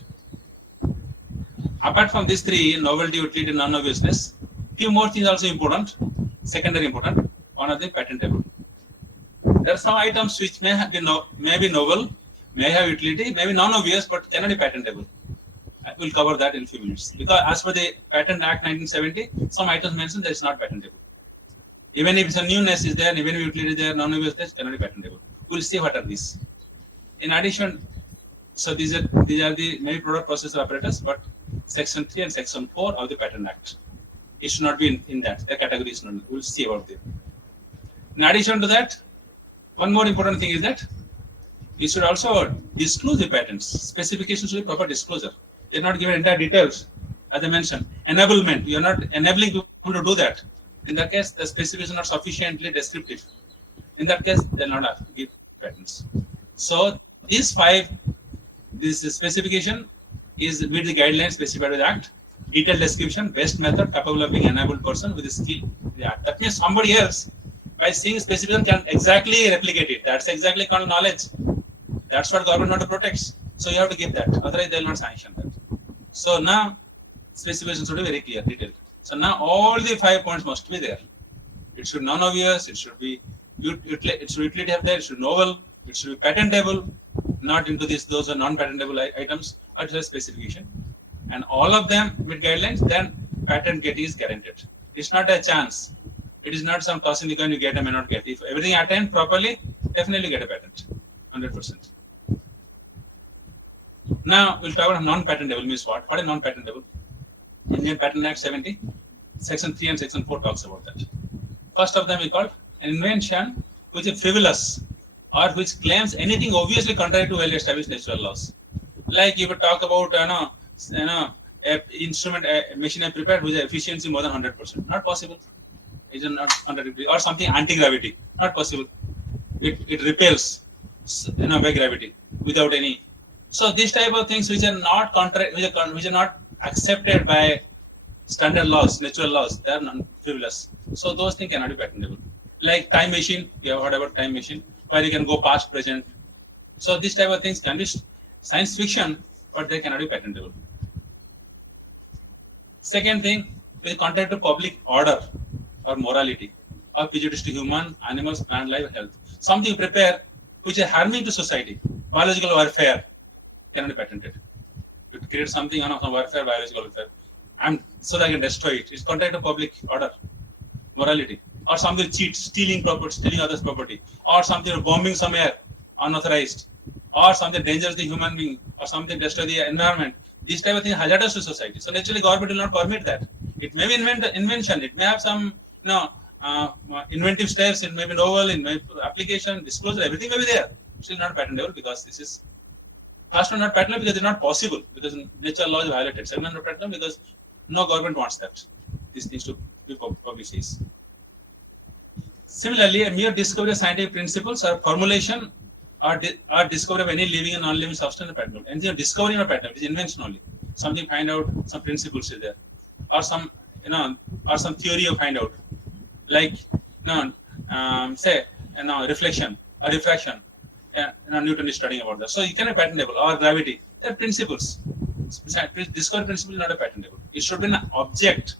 Apart from these three, novelty, utility, non-obviousness, few more things also important, secondary important. One of the patentable. There are some items which may be novel, may have utility, may be non-obvious, but cannot be patentable. I will cover that in a few minutes. Because as per the Patent Act 1970, some items mentioned that it's not patentable. Even if some newness is there, even if utility is there, non-obviousness cannot be patentable. We'll see what are these. In addition, so these are the maybe product processor apparatus, but Section 3 and Section 4 of the Patent Act. It should not be in that. The category is not. We'll see about them. In addition to that, one more important thing is that you should also disclose the patents. Specifications should be proper disclosure. You're not given entire details, as I mentioned. Enablement, you're not enabling people to do that. In that case, the specifications are not sufficiently descriptive. In that case, they'll not give patents. So this specification is with the guidelines specified by the Act. Detailed description, best method, capable of being enabled person with a skill. Yeah, that means somebody else, by seeing specification, can exactly replicate it. That's exactly called knowledge. That's what government want to protect. So you have to give that. Otherwise, they will not sanction that. So now, specifications should be very clear, detailed. So now all the 5 points must be there. It should non-obvious, it should be it should utility have there, it should novel, it should be patentable, not into this those are non-patentable items, or it has specification. And all of them meet guidelines, then patent get is guaranteed. It's not a chance. It is not some toss in the coin you get or may not get. If everything attend properly, definitely get a patent, 100%. Now we'll talk about non-patentable means what? What is non-patentable? Indian Patent Act 70, Section 3 and Section 4 talks about that. First of them is called an invention which is frivolous or which claims anything obviously contrary to well-established natural laws. Like you would talk about, a instrument, a machine I prepared with efficiency more than 100%. Not possible. It is not 100%. Or something anti-gravity. Not possible. It repels, by gravity without any. So these type of things which are not which are not accepted by standard laws, natural laws, they are non-frivolous. So those things cannot be patentable. Like time machine, you have heard about time machine, where you can go past, present. So these type of things can be science fiction, but they cannot be patentable. Second thing, with contact to public order or morality, or prejudice to human, animals, plant life, health. Something you prepare which is harming to society, biological warfare, cannot be patented. You create something on some warfare, biological warfare, and so that I can destroy it. It's contrary to public order, morality, or something cheat, stealing property, stealing others' property, or something bombing somewhere unauthorized, or something dangerous to the human being, or something destroy the environment. These type of things hazardous to society. So naturally, government will not permit that. It may be invention. It may have some, inventive steps. It may be novel. It may be application, disclosure. Everything may be there. Still not patentable because this is. First one not patentable because it's not possible because natural law is violated. Second one not patentable because no government wants that. This needs to be publicized. Similarly, a mere discovery of scientific principles or formulation or discovery of any living and non-living substance is patentable. Anything discovery not patentable, it is invention only. Something find out, some principles is there, or some or some theory of find out, like reflection or refraction. Newton is studying about that. So you cannot patentable or gravity. They are principles. Discovery principle is not a patentable. It should be an object,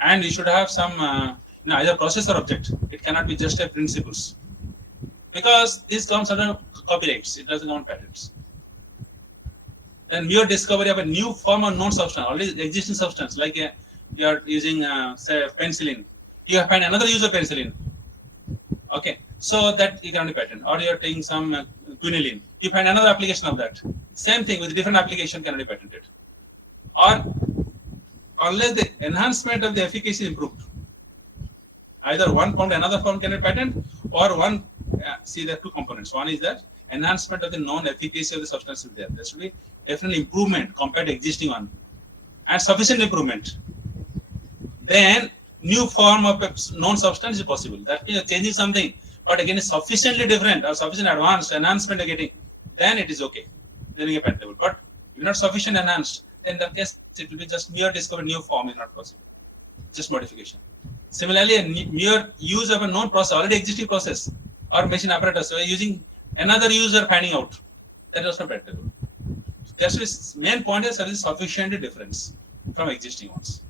and you should have some either process or object. It cannot be just a principles, because this comes under copyrights. It doesn't come on patents. Then mere discovery of a new form of known substance, already existing substance, like you are using say penicillin. You find another use of penicillin. Okay, so that you cannot be patent. Or you are taking some quinine. You find another application of that. Same thing with different application cannot be patented. Or unless the enhancement of the efficacy is improved. Either one form to another form can be patent, or one. See, there are two components. One is that enhancement of the known efficacy of the substance is there. There should be definitely improvement compared to existing one, and sufficient improvement. Then new form of a known substance is possible. That means changing something, but again is sufficiently different or sufficient advanced enhancement are getting, then it is okay. Then you get patentable. But if not sufficient enhanced, then in that case it will be just mere discovered new form is not possible. Just modification. Similarly, a mere use of a known process, already existing process or machine apparatus, so using another user finding out, that is not patentable. Just main point is sufficiently difference from existing ones.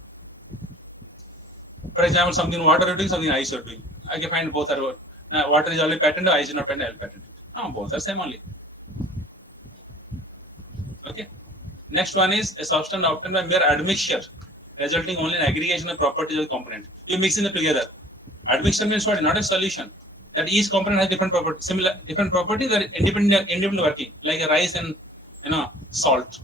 For example, something water you're doing, something ice you're doing. I can find both are. Now, water is already patented, ice is not patented, I'll patent it. No, both are same only. Okay. Next one is a substance obtained by mere admixture, resulting only in aggregation of properties of the component. You mixing them together. Admixture means what? Not a solution. That each component has different properties, different properties that are independently working, like a rice and salt,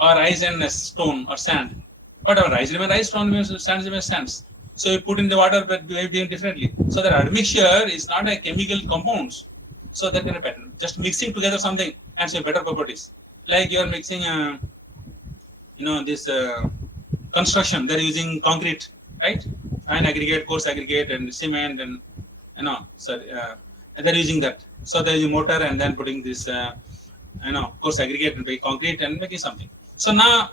or rice and stone or sand. Whatever, rice remains rice, stone remains sand remains sands. So you put in the water, but behave differently. So that admixture is not a chemical compounds. So that can be patent. Just mixing together something and say better properties. Like you are mixing, this construction. They're using concrete, right? Fine aggregate, coarse aggregate, and cement, and they're using that. So they're using mortar and then putting this, coarse aggregate and concrete and making something. So now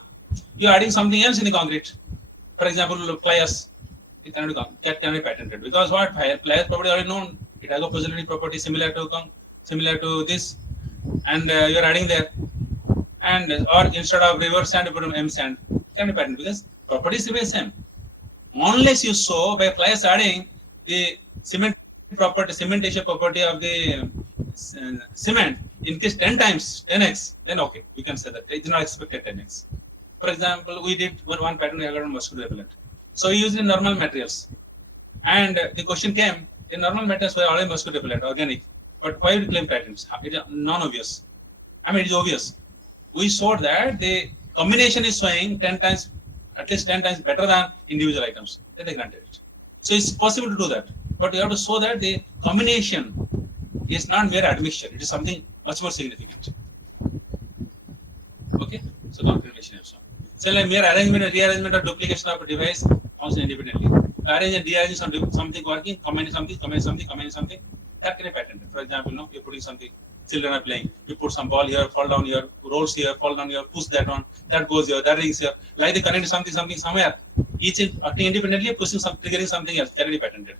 you're adding something else in the concrete. For example, pliers. It cannot be patented because what? Pliers property already known. It has a positivity property similar to this, and you're adding there. And or instead of river sand, you put M sand. can be patented because properties remain same. Unless you show by flies adding the cementation property of the cement increase 10 times, 10x, then okay, you can say that it is not expected 10x. For example, we did one patent on mosquito repellent. So we used in normal materials. And the question came, in normal materials were already mosquito repellent, organic. But why we claim patents? It is non-obvious. I mean, it is obvious. We showed that the combination is showing 10 times, at least 10 times better than individual items. Then they granted it. So it's possible to do that. But you have to show that the combination is not mere admixture. It is something much more significant. Okay? So confirmation also. So like mere arrangement or rearrangement or duplication of a device functions independently. Arrange and rearrange something working, combining something, that can be patented. For example, you're putting something, children are playing, you put some ball here, fall down here, rolls here, fall down here, push that one, that goes here, that rings here, like they connect something somewhere, each acting independently, pushing some, triggering something else, can be patented.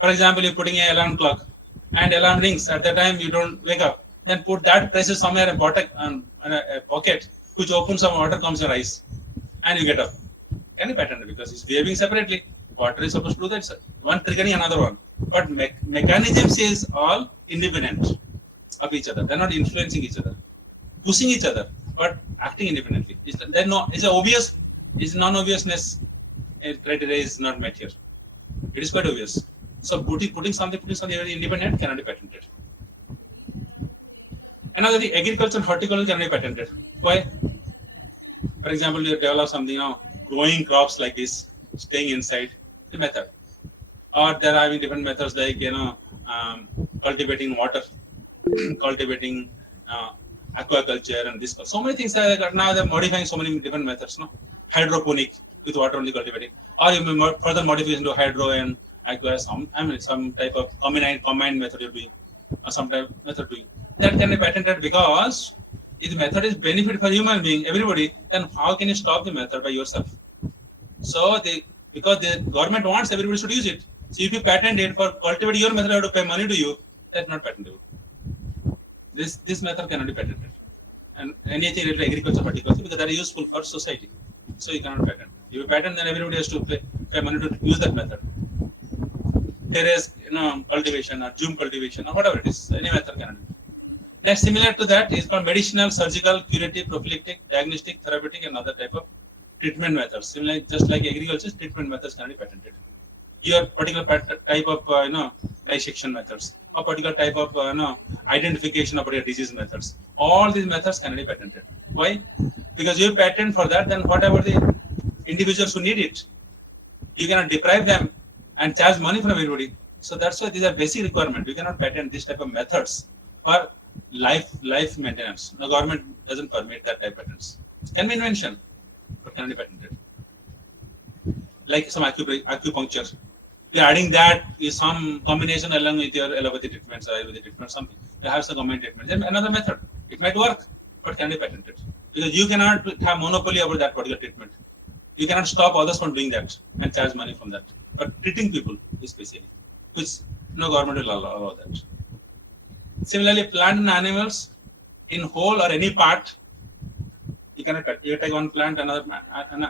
For example, you're putting an alarm clock and alarm rings, at that time you don't wake up, then put that presses somewhere in a pocket, which opens some water comes in your eyes, and you get up. Can be patented because it's behaving separately. Water is supposed to do that, one triggering another one. But mechanisms is all independent of each other. They're not influencing each other, pushing each other, but acting independently. It's obvious. It's non-obviousness criteria is not met here. It is quite obvious. So putting something very independent cannot be patented. Another thing, agriculture and horticulture cannot be patented. Why? For example, you develop something, growing crops like this, staying inside, the method. Or there are having different methods like, cultivating water, cultivating aquaculture and this. So many things are now they're modifying so many different methods, hydroponic with water only cultivating, or you may further modification to hydro and aqua, some type of combined method you're doing, or some type of method doing. That can be patented because if the method is benefit for human being, everybody, then how can you stop the method by yourself? So because the government wants everybody should use it. So if you patent it for cultivating your method, you have to pay money to you. That's not patentable. This method cannot be patented. And anything related to agriculture, horticulture, because that is useful for society. So you cannot patent. If you patent, then everybody has to pay money to use that method. Terrace, cultivation or Zoom cultivation or whatever it is, any method cannot be. Next, similar to that is called medicinal, surgical, curative, prophylactic, diagnostic, therapeutic, and other type of treatment methods. Similar, just like agriculture, treatment methods can be patented. Your particular type of dissection methods, or particular type of identification of particular disease methods. All these methods can be patented. Why? Because you patent for that, then whatever the individuals who need it, you cannot deprive them and charge money from everybody. So that's why these are basic requirements. You cannot patent this type of methods for life maintenance. The government doesn't permit that type of patents. Can be invention, but cannot be patented. Like some acupuncture. You're adding that is some combination along with your allopathy treatments or Ayurvedic treatment, something. You have some combined treatment. Then another method. It might work, but can be patented. Because you cannot have monopoly over that particular treatment. You cannot stop others from doing that and charge money from that. But treating people especially, which no government will allow that. Similarly, plant and animals in whole or any part, you cannot cut. You take one plant, another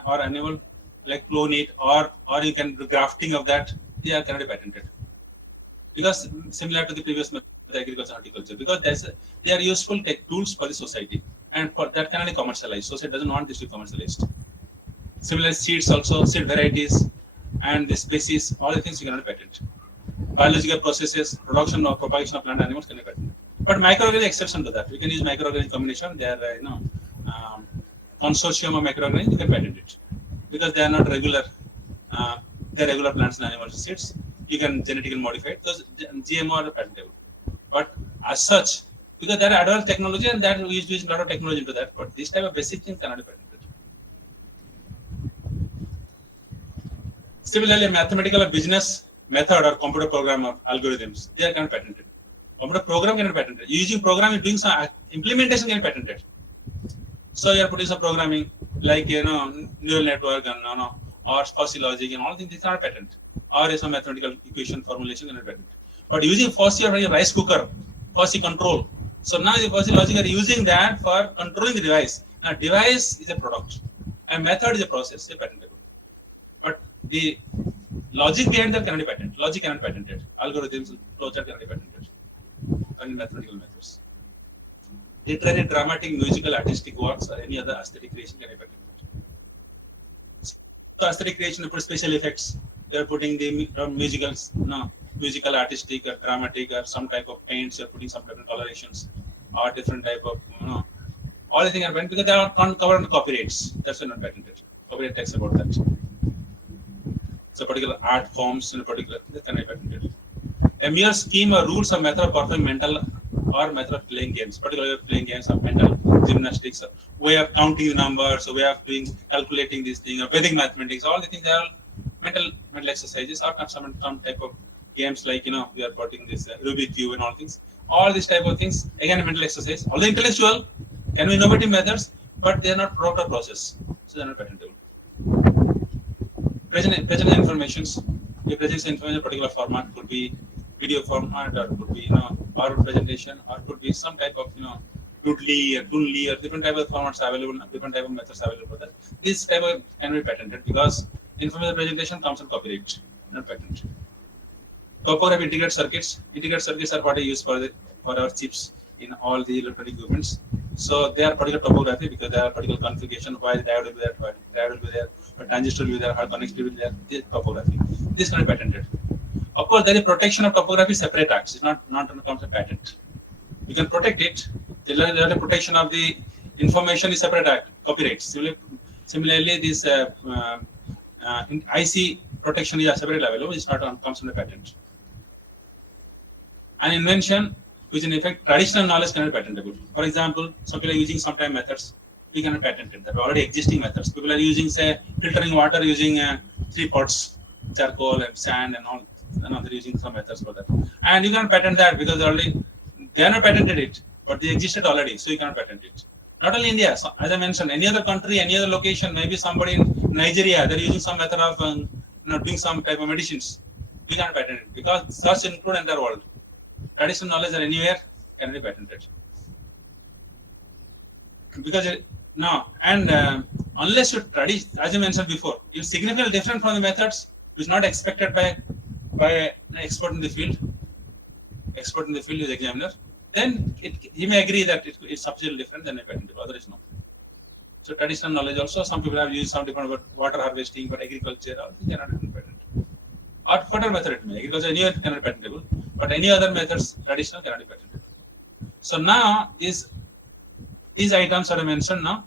or animal, like clone it, or you can do grafting of that. They are cannot be patented because similar to the previous method, agriculture, horticulture, because they are useful tech tools for the society, and for that cannot be commercialized. Society doesn't want this to be commercialized. Similar seeds also, seed varieties, and the species, all the things you cannot patent. Biological processes, production or propagation of plant animals can be patented. But microorganism exception to that. We can use microorganism combination. They are consortium of microorganisms. You can patent it because they are not regular. They are regular plants and animal seeds. You can genetically modify it. Those GMO are patentable. But as such, because there are advanced technology and that we use a lot of technology into that. But this type of basic thing cannot be patented. Similarly, mathematical or business method or computer program or algorithms, they are cannot patented. Computer program cannot be patented. Using program, you're doing some implementation can be patented. So you are putting some programming like neural network and or fuzzy logic and all things. These are patent. Or some mathematical equation formulation cannot be patented. But using fuzzy or rice cooker, fuzzy control. So now the fuzzy logic are using that for controlling the device. Now device is a product. A method is a process, a patentable. But the logic behind that cannot be patented. Logic cannot be patented. Algorithms, flowchart cannot be patented. Only mathematical methods. Literary, dramatic, musical, artistic works or any other aesthetic creation can be patented. So aesthetic creation, you put special effects. You are putting the musicals, no, musical, artistic, or dramatic, or some type of paints. You are putting some different colorations, or different type of, all the things are patented because they are covered under copyrights. That's why not patented. Copyright talks about that. So particular art forms in a particular that can be patented. A mere scheme or rules or method of performing mental or method of playing games, particularly playing games of mental gymnastics, way of counting the numbers, way of doing calculating these things, or Vedic mathematics, all the things are mental exercises, or some type of games like we are putting this Rubik cube and all things. All these type of things again a mental exercise. Although intellectual, can be innovative methods, but they are not proper process, so they are not patentable. Present informations. You present information in a particular format, could be video format, or could be PowerPoint presentation, or could be some type of Doodly or Toonly or different type of formats available, different type of methods available for that. This type of can be patented because information presentation comes on copyright, not patent. Topography integrated circuits. Integrated circuits are what I use for our chips in all the electronic equipments. So they are particular topography because they are particular configuration. Why the diode will be there, why the diode will be there, but transistor will be there, how connectivity will be there. This topography. This can be patented. Of course, there is protection of topography separate acts. It's not in terms of patent. You can protect it. The protection of the information is separate act. Copyright. Similarly, this IC protection is a separate level. It's not comes under patent. An invention which in effect traditional knowledge cannot be patentable. For example, some people are using sometime methods. We cannot patent it. That are already existing methods. People are using, say, filtering water using 3 pots, charcoal and sand and all. They're using some methods for that. And you cannot patent that because they are not patented it, but they existed already, so you cannot patent it. Not only India, so as I mentioned, any other country, any other location, maybe somebody in Nigeria, they're using some method of doing some type of medicines. You cannot patent it because such include entire world. Traditional knowledge are anywhere can be patented. Because unless you as you mentioned before, you're significantly different from the methods which not expected by an expert in the field. Expert in the field is examiner. Then he may agree that it's sufficiently different than a patentable. Otherwise, no. So traditional knowledge also, some people have used some different about water harvesting, but agriculture also cannot be patented. Or whatever method it may, agriculture anywhere cannot be patentable, but any other methods traditional cannot be patentable. So now these items are mentioned now,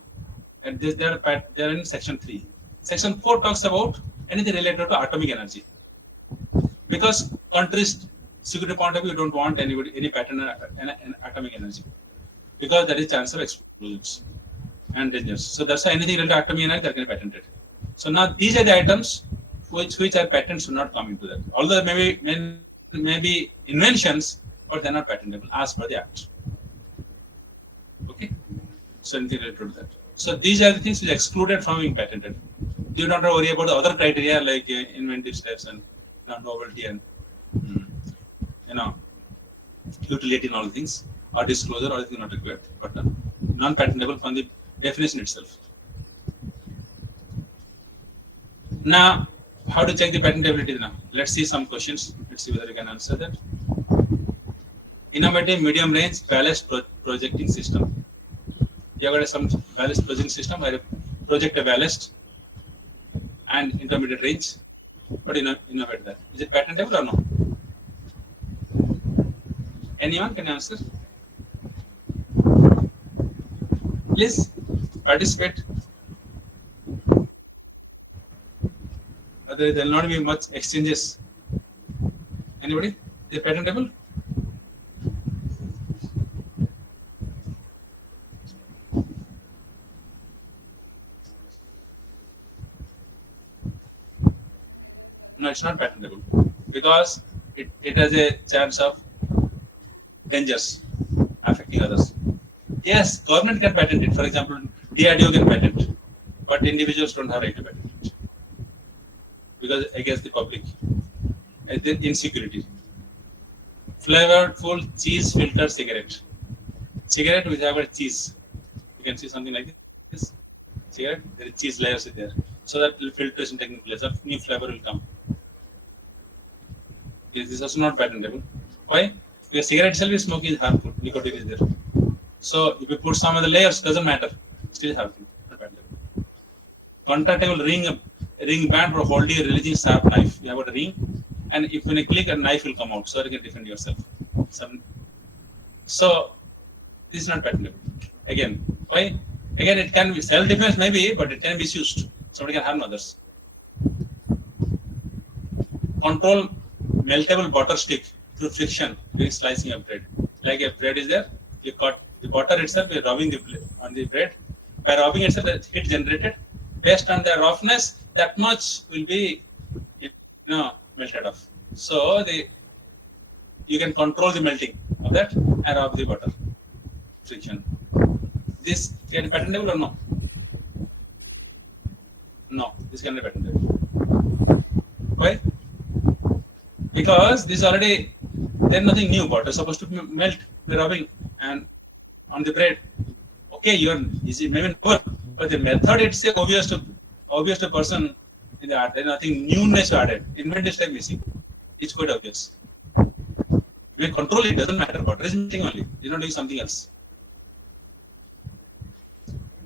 and they are in section 3. Section 4 talks about anything related to atomic energy, because countries security point of view, you don't want any patent in atomic energy because there is chance of explosions and dangers. So that's why anything related to atomic energy that can be patented. So now these are the items which are patents should not come into that. Although maybe inventions, but they're not patentable as per the act. Okay, so anything related to that. So these are the things which are excluded from being patented. You don't have to worry about the other criteria like inventive steps and novelty and utility and all the things, or disclosure, all the things not required, but non-patentable from the definition itself. Now, how to check the patentability now? Let's see some questions. Let's see whether you can answer that. Innovative medium range ballast projecting system. You have got some ballast projecting system where you project a ballast and intermediate range, but innovate that. Is it patentable or no? Anyone can answer? Please participate. Otherwise, there will not be much exchanges. Anybody? Is it patentable? No, it's not patentable because it has a chance of dangers affecting others. Yes, government can patent it. For example, DRDO can patent, but individuals don't have right to patent it because against the public, the insecurity. Flavorful cheese filter cigarette. Cigarette which have a cheese. You can see something like this. cigarette, there is cheese layers there. So that filtration taking place, a new flavor will come. This is also not patentable. Why? Because cigarette itself is smoking is harmful. Nicotine is there. So if you put some of the layers, doesn't matter. Still harmful. Not patentable. Contractable ring band for holding a religion sharp knife. You have got a ring, and if when you click, a knife will come out, so you can defend yourself. So this is not patentable. Again, why? Again, it can be self-defense maybe, but it can be misused. Somebody can harm others. Control meltable butter stick through friction during slicing of bread. Like a bread is there, you cut the butter itself, you're rubbing on the bread. By rubbing itself, the heat generated. Based on the roughness, that much will be melted off. So you can control the melting of that and rub the butter friction. This can be patentable or no? No, this can be patentable. Why? Because this already, there's nothing new. Butter is supposed to melt by rubbing and on the bread. Okay, is it maybe novel, but the method it's obvious to person in the art. There's nothing newness added. Inventive step missing. It's quite obvious. We control it, doesn't matter. Butter is melting only. You're not doing something else.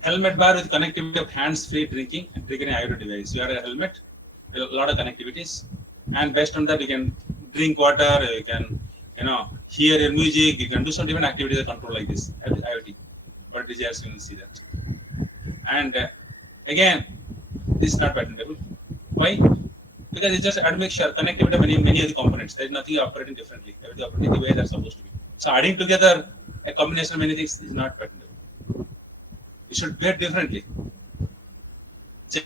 Helmet bar with connectivity of hands-free drinking and triggering IoT device. You have a helmet with a lot of connectivities, and based on that, you can drink water. You can, hear your music. You can do some different activities that control like this IoT. But DJs, you will see that. And again, this is not patentable. Why? Because it's just admixture, connectivity of many of the components. There is nothing operating differently. Everything operating the way they're supposed to be. So adding together a combination of many things is not patentable. It should behave differently. So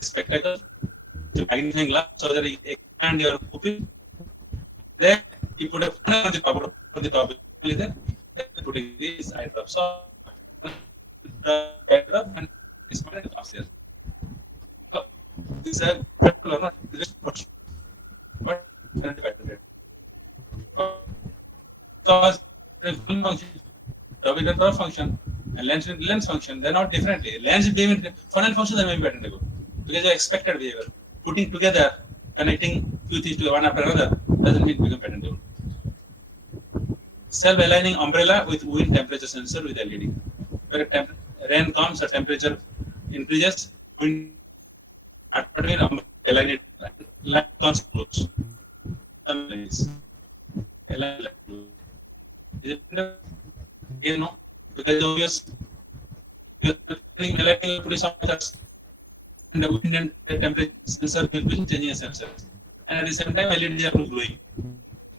spectacle, magnifying glass, so that you expand your pupil. Then you put a funnel on the top of there. Then putting this eye drop. So eye drop and this point comes there. So this is a or not? But because the function, the function, and lens function, they're not differently. Lens beam funnel function they may be patentable because they expected behavior. Putting together, connecting few things to one after another doesn't mean become patentable. Self-aligning umbrella with wind temperature sensor with LED. Where rain comes, the temperature increases, wind automatically align it, light comes close. Is it because obvious electrical some methods and the wind and the temperature sensor will be changing a sensor, and at the same time LEDs are glowing.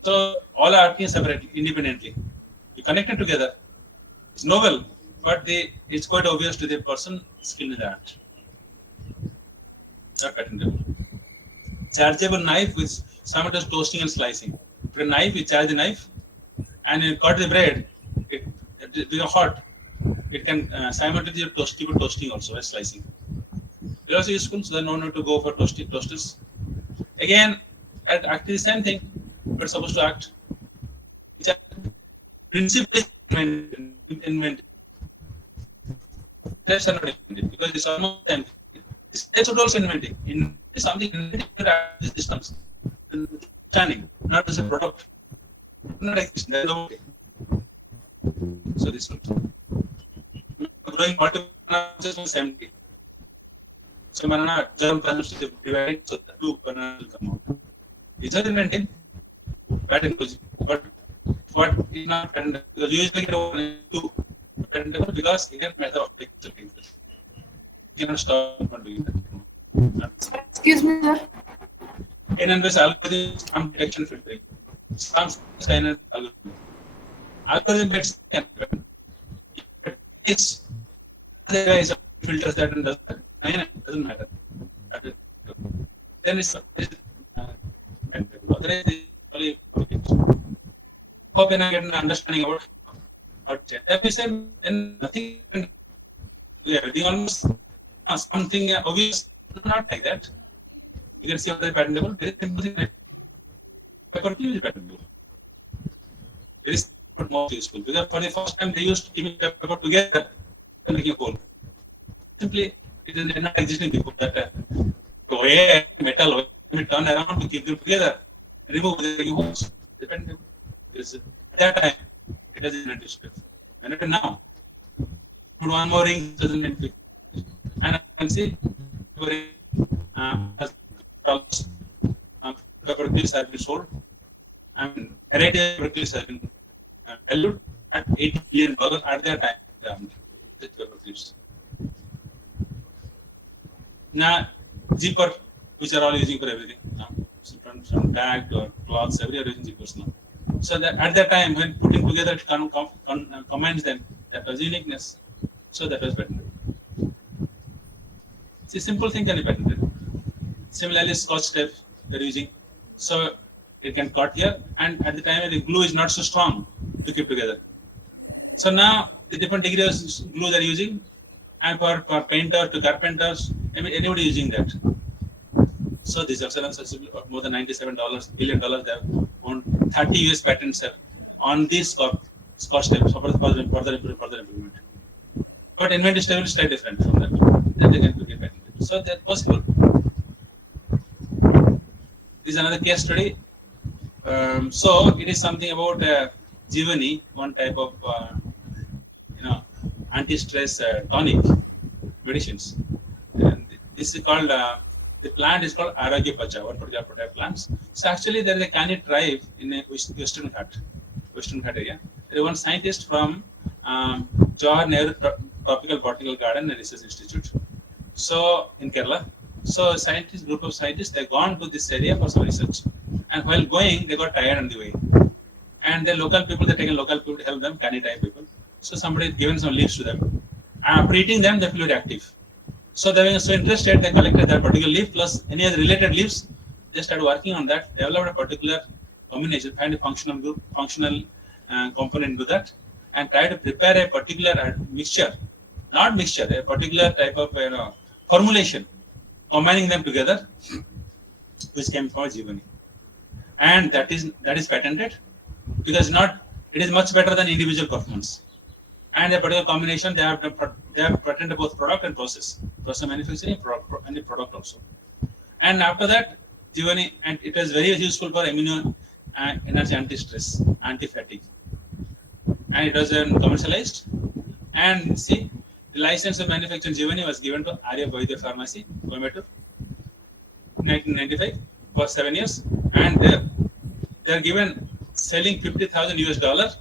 So all are acting separately, independently. You connect it together. It's novel, but it's quite obvious to the person skilled in the art. Not patentable. Chargeable knife with simultaneous toasting and slicing. Put a knife, you charge the knife, and you cut the bread. It becomes hot. It can simultaneously keep toasting also as slicing. It's also useful, so there's no need to go for toasters. Again, actually the same thing, but supposed to act. Principally invented. That's not invented because it's almost the same thing. That's what also inventing. Something inventing these systems. Understanding, not as a product. Not exist. There's no way. So this one. Growing multiple branches was empty. So banana germ branches is divided, so the two bananas will come out. These are invented, patentable, but what is not patentable? Because you usually get one two patentable because again method of picture. You cannot stop from doing that. Excuse me, sir. NN-based algorithm, some detection filtering, some standard algorithm. Algorithm based can happen. It's the guys filters that and does that. Doesn't matter. Then it's otherwise only hope and I get an understanding about what that is then nothing everything almost something obvious, not like that. You can see how they patentable. Very simple thing. Paper is patentable. Very simple but most useful, because for the first time they used keeping paper together and making a hole. Simply, it is not existing before that. Wire, metal, wire, we turn around to keep them together, remove the holes. Depending, because at that time it doesn't need to strip. When it now, put one more ring, doesn't need to. And I can see paper clips have been sold. I mean, variety of paper clips have been valued at $80 billion at that time. Such paper clips. Now, zipper, which are all using for everything now, from bag or cloths, everywhere using zippers now. So that at that time, when putting together, it combines them. That was uniqueness. So that was patented. It's a simple thing can be patented. Similarly, scotch tape they're using. So it can cut here, and at the time the glue is not so strong to keep together. So now the different degrees of glue they're using, and for painter to carpenters, I mean anybody using that. So this excellence is more than $97 billion. They have won 30 US patents on this scotch tape for further improvement. But inventory style is slightly different from that. Then they can get patented. So that's possible. This is another case study. So it is something about Jivani, one type of anti-stress tonic medicines. And this is called the plant is called Aragya Pacha, one particular type of plants. So actually there is a Canid tribe in a Western Ghat area. There is one scientist from Jawahar Nehru Tropical Botanical Garden and Research Institute. So in Kerala. So a group of scientists, they gone to this area for some research. And while going, they got tired on the way. And the local people, they taken local people to help them, Canid type people. So somebody had given some leaves to them. And after eating them, they feel very active. So they were so interested, they collected that particular leaf plus any other related leaves. They started working on that, developed a particular combination, find a functional group, functional component to that, and try to prepare a particular mixture, not mixture, a particular type of formulation, combining them together, which came from Jivani. And that is patented because it is much better than individual performance. And a particular combination, they have patented both product and process manufacturing and the product also. And after that, Jivani, and it is very useful for immuno energy, anti-stress, anti-fatigue. And it was commercialized. And see, the license of manufacturing Jivani was given to Arya Vaidya Pharmacy, Coimbatore, 1995 for 7 years. And they are given selling $50,000 US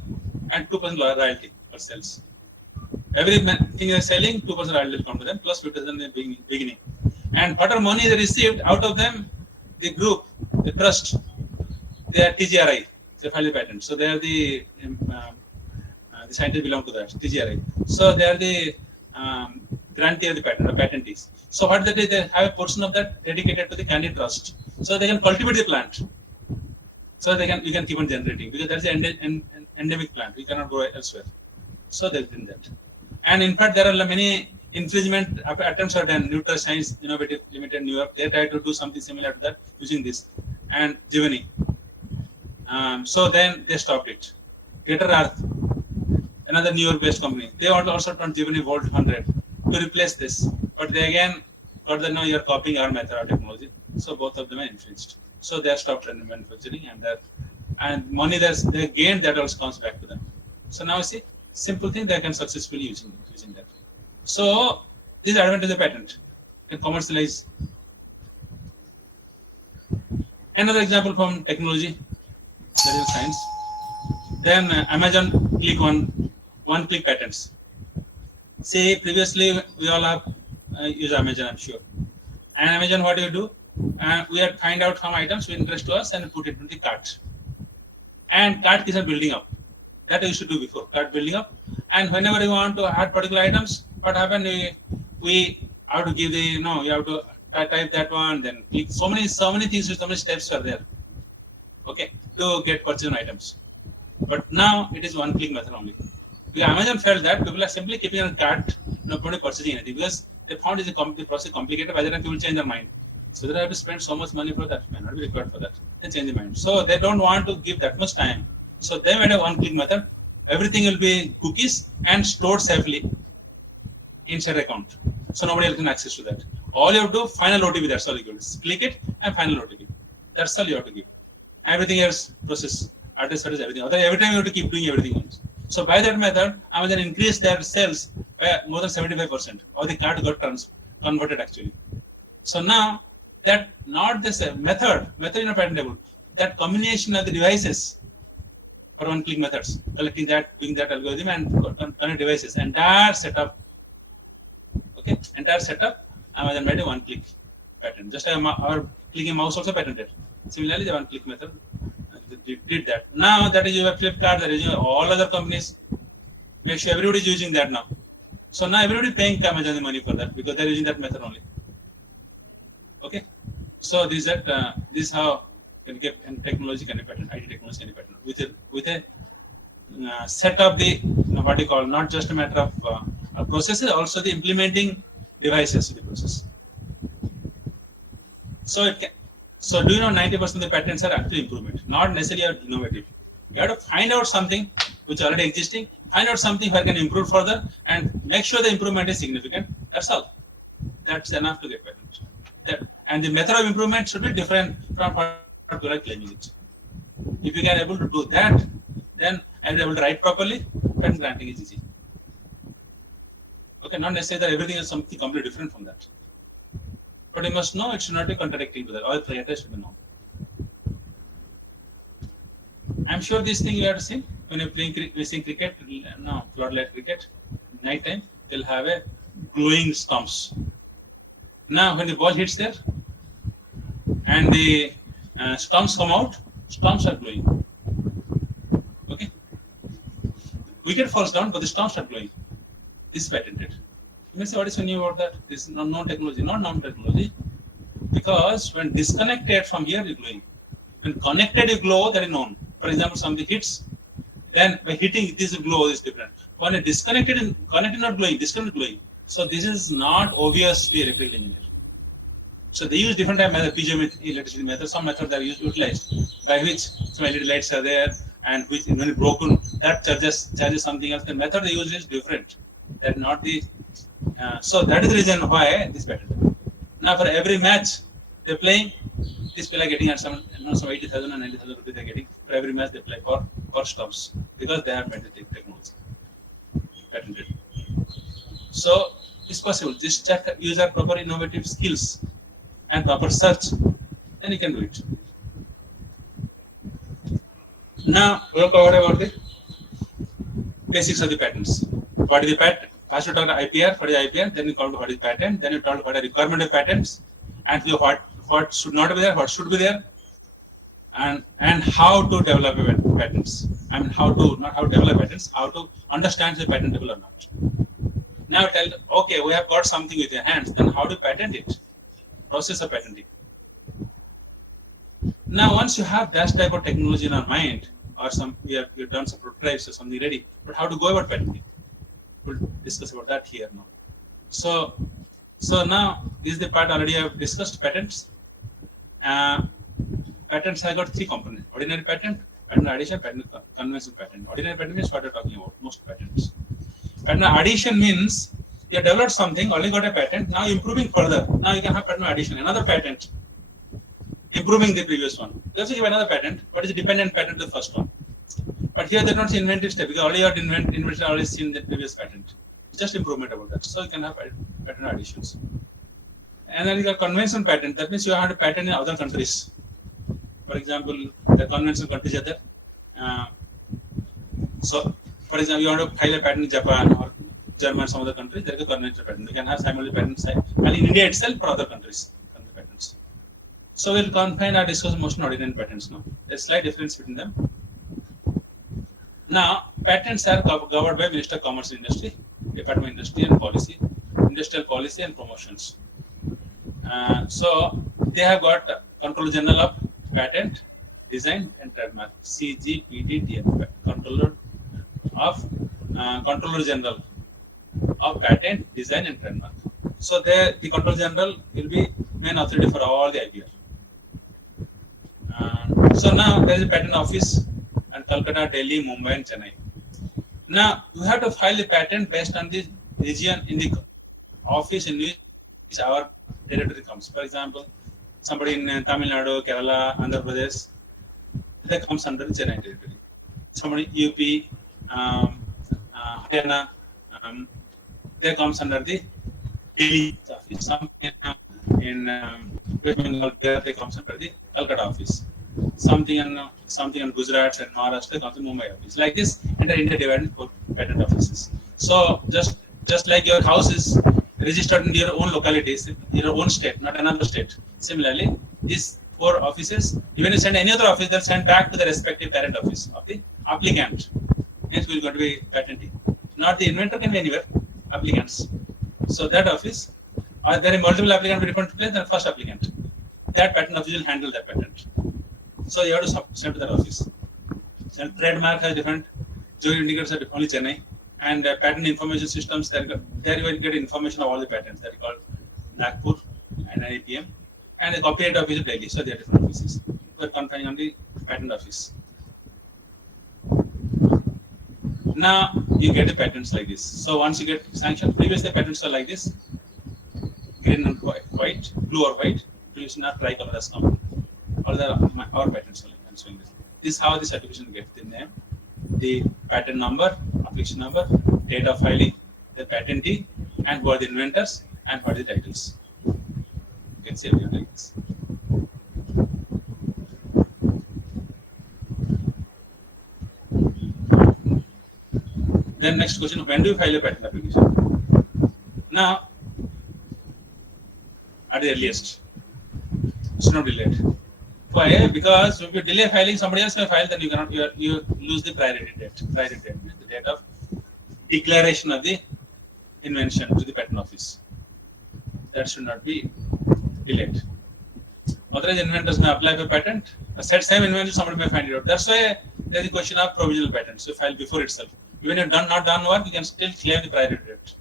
and 2% royalty for sales. Everything they are selling, 2% royalty will come to them, plus 50,000 in the beginning. And whatever money they received out of them, the group, the trust, they are TGRI, they filed the patent. So they are the scientists belong to that TGRI. So they are the grantee of the patent, the patentees. So what they do, they have a portion of that dedicated to the Canid trust, so they can cultivate the plant. So you can keep on generating because that's an endemic plant. We cannot go elsewhere. So they've done that. And in fact, there are many infringement attempts are done. NutraScience Innovative Limited, New York, they tried to do something similar to that using this and Jivani. So then they stopped it. Greater Earth, another New York-based company, they also turned Jivani Volt 100 to replace this. But they again got the you're copying our method of technology. So both of them are infringed. So they are stopped manufacturing and money they gained, that also comes back to them. So now you see, simple thing they can successfully using that. So this advantage of the patent can commercialize. Another example from technology, that is science. Then Amazon click one click patents. Say previously we all have used Amazon, I'm sure. And Amazon, what do? We had find out some items which interest to us and put it in the cart. And cart is building up. That I used to do before, cart building up. And whenever you want to add particular items, what happened? We have to give you have to type that one, then click. So many things, so many steps are there. Okay, to get purchase items. But now it is one click method only. Because Amazon felt that people are simply keeping a cart, not purchasing anything, because they found the process complicated. By the time people change their mind, so they have to spend so much money for that. May not be required for that. They change their mind. So they don't want to give that much time. So they made a one-click method. Everything will be cookies and stored safely inside account. So nobody else can access to that. All you have to do, final OTP, that's all you give. Click it and final OTP. That's all you have to give. Everything else, process, address, service, everything. Every time you have to keep doing everything else. So by that method, Amazon increased their sales by more than 75%. Or the card got converted actually. So now that not this method in a patentable, that combination of the devices for one-click methods, collecting that, doing that algorithm and connect devices, entire setup. Okay, entire setup, Amazon made a one-click patent. Just our clicking mouse also patented. Similarly, the one-click method did that. Now that is your Flipkart, that is all other companies. Make sure everybody is using that now. So now everybody paying Amazon the money for that because they're using that method only. Okay, so this is how can get and technology can be patent, IT technology can be patent with a set of the what you call not just a matter of processes, also the implementing devices to the process. So it can. So do you know 90% of the patents are actually improvement, not necessarily innovative. You have to find out something which is already existing, find out something where can improve further, and make sure the improvement is significant. That's all. That's enough to get patent. And the method of improvement should be different from what you are claiming it. If you can able to do that, then I'll be able to write properly. Patent granting is easy. Okay, not necessarily that everything is something completely different from that. But you must know it should not be contradicting to that. All players should be known. I'm sure this thing you have seen when you're playing cricket, no, floodlight cricket, night time, they'll have a glowing stumps. Now, when the ball hits there and the stumps come out, stumps are glowing. Okay, wicket falls down, but the stumps are glowing. This is patented. You may say, what is so new about that? This is non technology, not non technology. Because when disconnected from here, it's glowing. When connected, you glow, that is known. For example, something hits, then by hitting, this glow is different. When it disconnected and connected, not glowing, disconnected glowing. So this is not obvious to a electrical engineer. So they use different type method, piezoelectric electricity method. Some methods are utilized by which some LED lights are there, and which when it's broken, that charges something else. The method they use is different. That not the so that is the reason why this patent. Now for every match they're playing, these people are getting at some 80,000 and 90,000 rupees they're getting for every match they play for stops because they have made the technology patented. So it's possible. Just check user proper innovative skills and proper search, then you can do it. Now we'll cover about the basics of the patents. What is the patent? First you talk about IPR. What is IPR? Then you talk about what is patent. Then you talk about the requirement of patents, and what should not be there, what should be there, and how to develop patents. I mean, how to not how to develop patents, how to understand if patentable or not. Now tell, okay, we have got something with your hands. Then how to patent it? Process of patenting. Now, once you have that type of technology in our mind, or we've done some prototypes or something ready, but how to go about patenting? We'll discuss about that here now. So now this is the part already I've discussed. Patents. Patents have got three components: ordinary patent, patent addition, patent conventional patent. Ordinary patent means what you're talking about. Most patents. Patent addition means you have developed something, already got a patent. Now improving further. Now you can have patent addition, another patent, improving the previous one. They also give another patent, but it's a dependent patent to the first one. But here they don't see inventive step because already you have invented already seen the previous patent. It's just improvement about that. So you can have patent additions. And then you got conventional patent. That means you have to patent in other countries. For example, the conventional countries are there. So, for example, you want to file a patent in Japan or Germany, some other countries. There is a conventional patent. You can have simultaneous patents and in India itself for other countries. Patents. So we'll confine our discussion mostly on ordinary patents now. There's slight difference between them. Now, patents are governed by Minister of Commerce and Industry, Department of Industry and Policy, Industrial Policy and Promotions. So they have got Controller General of Patent, Design and Trademark, CGPDTF, Controller General of Patent, Design and Trademark. So the Controller General will be main authority for all the IPR. So now there is a patent office and Calcutta, Delhi, Mumbai, and Chennai. Now you have to file the patent based on the region in the office in which our territory comes. For example, somebody in Tamil Nadu, Kerala, Andhra Pradesh, that comes under the Chennai territory. Somebody UP, Haryana, that comes under the Delhi office. Something in West Bengal, they comes under the Calcutta office. Something in Gujarat and Maharashtra comes in Mumbai office. Like this, entire India divided for patent offices. So just like your house is registered in your own localities, your own state, not another state. Similarly, these 4 offices, even if you send any other office, they'll send back to the respective parent office of the applicant. Hence, we're going to be patentee. Not the inventor can be anywhere, applicants. So that office, or there are multiple applicants with different place than first applicant. That patent office will handle that patent. So you have to send to that office. Then trademark has different, geo indicators are only Chennai, and patent information systems. There you will get information of all the patents that are called Nagpur and IPM, and the copyright office is Delhi. So they are different offices. We are confining on the patent office. Now you get the patents like this. So once you get sanctioned, previously the patents are like this, green and white, blue or white. Previously not tricolor has come. All our patents are like I'm showing this. This is how the certification gets the name, the patent number, application number, date of filing, the patentee, and who are the inventors and what are the titles. You can see everything like this. Then next question, when do you file a patent application? Now, at the earliest, it's not delayed. Why? Because if you delay filing, somebody else may file, then you cannot. You lose the priority date. Priority date means the date of declaration of the invention to the patent office. That should not be delayed. Otherwise, inventors may apply for patent. A set same invention, somebody may find it out. That's why there is a question of provisional patents. You file before itself. Even if you've not done work, you can still claim the priority date,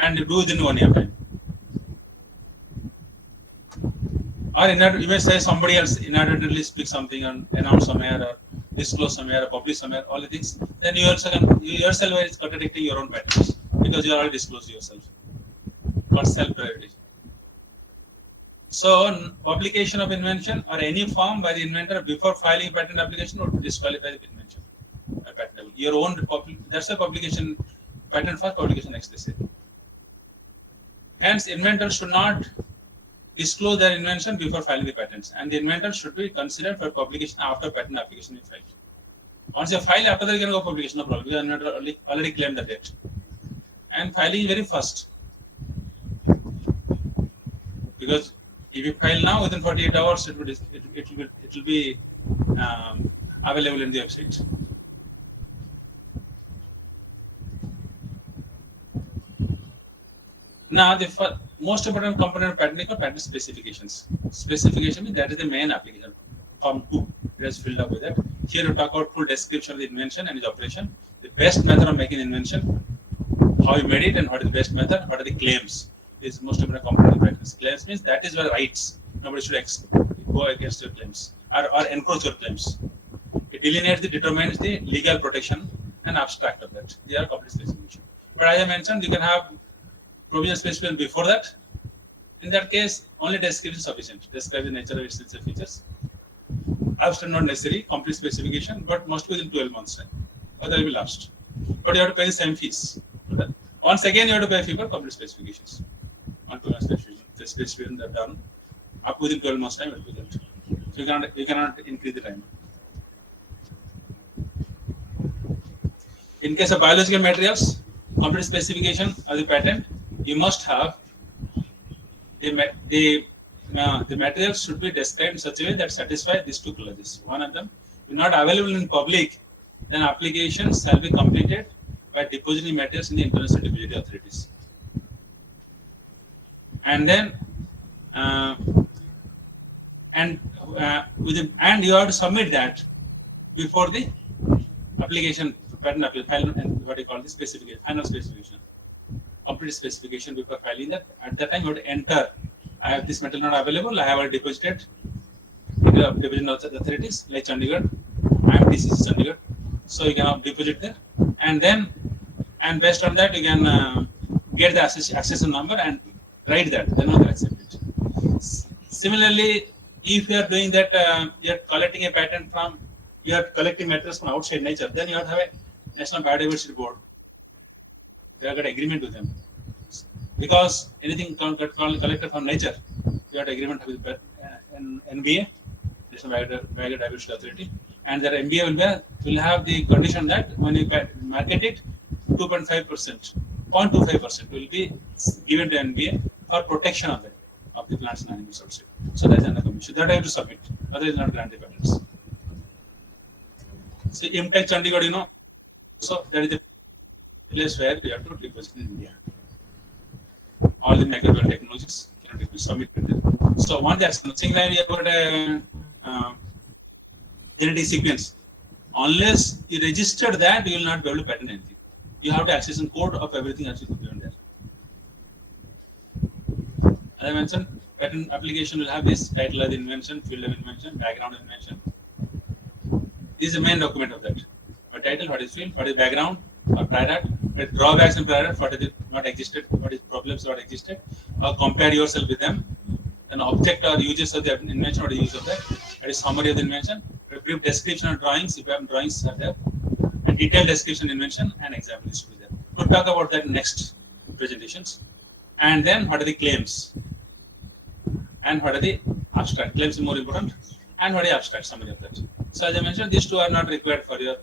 and you do within 1 year time. Or you may say somebody else inadvertently speak something and announce somewhere or disclose somewhere or publish somewhere, all the things. Then you yourself is contradicting your own patents because you already disclosed yourself. Called self-priority. So publication of invention or any form by the inventor before filing patent application would disqualify the invention. Patentable. Your own that's a publication, patent first, publication next. They say. Hence, inventors should not disclose their invention before filing the patents, and the inventor should be considered for publication after patent application is filed. Once you file, after that you can go publication, no problem. Because the inventor already claimed the date, and filing is very fast. Because if you file now, within 48 hours, it will be available in the website. Now, the most important component of patent is patent specifications. Specification means that is the main application. Form 2, it has filled up with that. Here you talk about full description of the invention and its operation, the best method of making the invention, how you made it, and what is the best method, what are the claims. This is most important component of patent. Claims means that is your rights. Nobody should go against your claims or encroach your claims. It delineates, determines the legal protection and abstract of that. They are complete specification. But as I mentioned, you can have provisional specification before that. In that case, only description is sufficient. Describe the nature of its essential features. Abstract not necessary, complete specification, but must be within 12 months time. Or that will be lost. But you have to pay the same fees. Once again, you have to pay a fee for complete specifications. On 2 months specification that done up within 12 months time, it will be that. So you cannot increase the time. In case of biological materials, complete specification of the patent, you must have the materials should be described in such a way that satisfy these 2 clauses. One of them, if not available in public, then applications shall be completed by depositing materials in the international depository authorities. And then, and you have to submit that before the application, patent application, and what you call the specification, final specification. Complete specification before filing that. At that time, you have to enter. I have this material not available. I have already deposited in the division authorities like Chandigarh. I am DCC Chandigarh. So you can deposit there, and then based on that you can get the accession number and write that. Then you can accept it. Similarly, if you are doing that, you are collecting a patent from, you are collecting materials from outside nature, then you have to have a National Biodiversity Board. You have got agreement with them, because anything collected from nature, you have agreement with NBA, National Biodiversity Authority, and that NBA will have the condition that when you market it, 2.5%, 0.25% will be given to NBA for protection of the plants and animals outside. So that's another commission that I have to submit. Otherwise, not grant the patents. So IMTech Chandigarh, so that is the place where you have to deposit in India. All the microbial technologies can be submitted there. So one that's something like you have got a genetic sequence. Unless you register that, you will not be able to patent anything. You have to access and code of everything else you can given there. As I mentioned, patent application will have this title of the invention, field of invention, background of invention. This is the main document of that. What title, what is field, what is background, or prior art, what drawbacks and prior art, what existed, what is problems, what existed, or compare yourself with them. An object or uses of the invention or the use of that. That is summary of the invention. A brief description of drawings, if you have drawings are there. A detailed description invention and example is to be there. We'll talk about that in next presentations. And then what are the claims? And what are the abstract? Claims is more important. And what are the abstract summary of that? So as I mentioned, these two are not required for your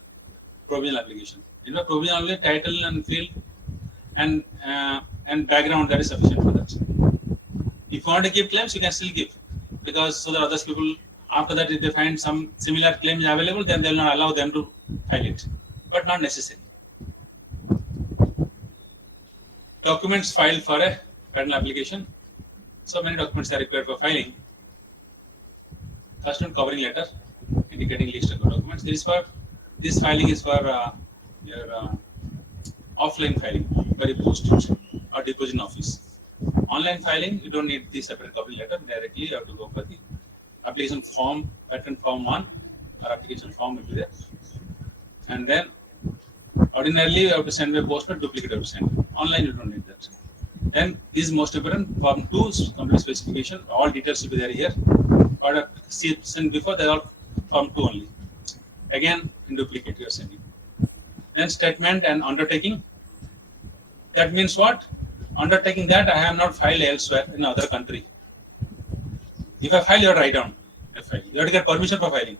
provisional application. In the provisional only title and field and background, that is sufficient for that. If you want to give claims, you can still give, because so that other people after that, if they find some similar claims available, then they will not allow them to file it, but not necessary. Documents filed for a patent application. So many documents are required for filing. First one, covering letter indicating list of documents. This filing is for your offline filing, by postage or deposit in office. Online filing, you don't need the separate covering letter. Directly, you have to go for the application form, patent form 1, or application form will be there. And then, ordinarily, you have to send by post, but duplicate you have to send. Online, you don't need that. Then, this is most important. Form 2, complete specification. All details will be there here. What I sent before, they are form 2 only. Again, in duplicate, you are sending. Then, statement and undertaking. That means what? Undertaking that I have not filed elsewhere in other country. If I file, you have to write down a file. You have to get permission for filing.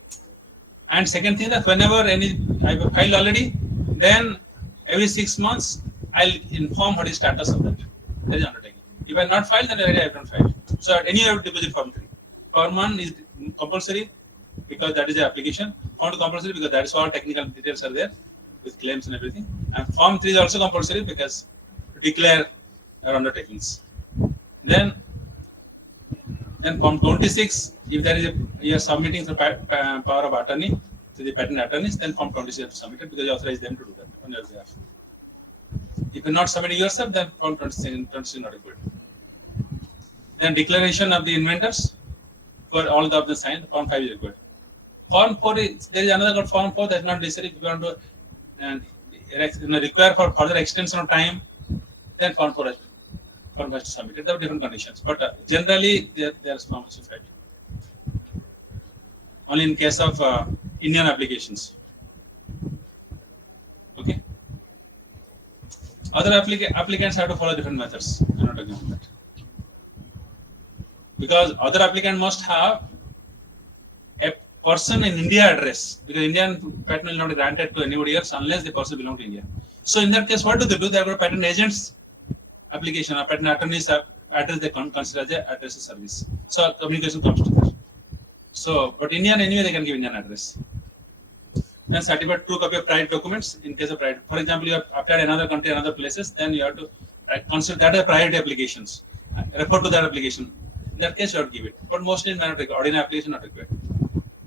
And second thing, that whenever I have filed already, then every 6 months I'll inform what is status of that. That is undertaking. If I have not filed, then already I have not filed. So anyway, I have to deposit form 3. Form 1 is compulsory because that is the application. Form 2 compulsory because that is all technical details are there with claims and everything. And form 3 is also compulsory because to declare your undertakings. Then form 26, if there is you are submitting the power of attorney to the patent attorneys, then form 26 you have to submit it because you authorize them to do that on your behalf. If you are not submitting yourself, then form 26 is not required. Then declaration of the inventors for all of the signed, form 5 is required. Form 4 is, there is another called form 4 that is not necessary. If you want to require for further extension of time, then form 4 has to submit it. There are different conditions, but generally there is form filed. Only in case of Indian applications. Okay. Other applicants have to follow different methods. I'm not talking about that. Because other applicant must have a person in India address, because Indian patent will not be granted to anybody else unless the person belongs to India. So in that case, what do? They have got patent agents application or patent attorneys address they consider as a address service. So communication comes to that. So, but Indian anyway they can give Indian address. Then certified true copy of private documents in case of private. For example, you have applied another country, another places, then you have to consider that as priority applications. Refer to that application. In that case, you have to give it. But mostly in ordinary application, not required.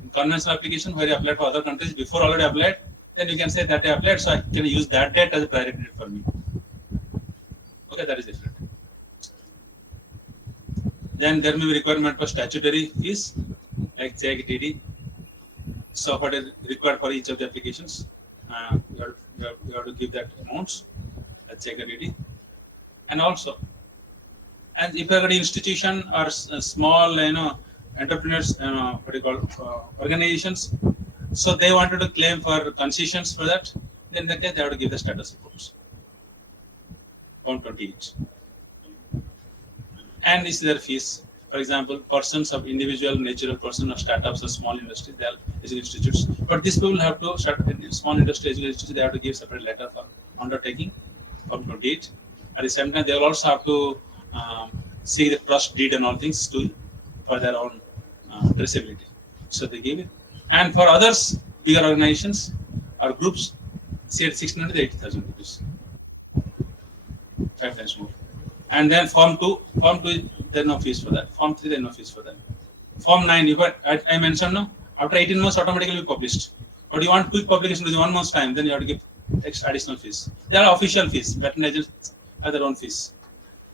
In conventional application, where you applied for other countries before already applied, then you can say that I applied, so I can use that date as a priority date for me. Okay, that is different. Then there may be requirement for statutory fees, like check, TD. So what is required for each of the applications? you have to give that amount, check duty, and also, and if you have an institution or small, entrepreneurs, what do you call, organizations, so they wanted to claim for concessions for that, then in that case they have to give the status reports. Form 28. And this is their fees. For example, persons of individual, natural person or startups or small industries, they are education institutes. But these people have to start in small industry education institutes. They have to give separate letter for undertaking, Form 28. At the same time, they will also have to see the trust deed and all things too for their own traceability. So they give it. And for others, bigger organizations or groups, say at 1600 to 80,000 rupees, 5 times more. And then Form 2, there are no fees for that. Form 3, there are no fees for that. Form 9, I mentioned now, after 18 months, automatically published. But you want quick publication within 1 month's time, then you have to give additional fees. There are official fees. Patent agents have their own fees,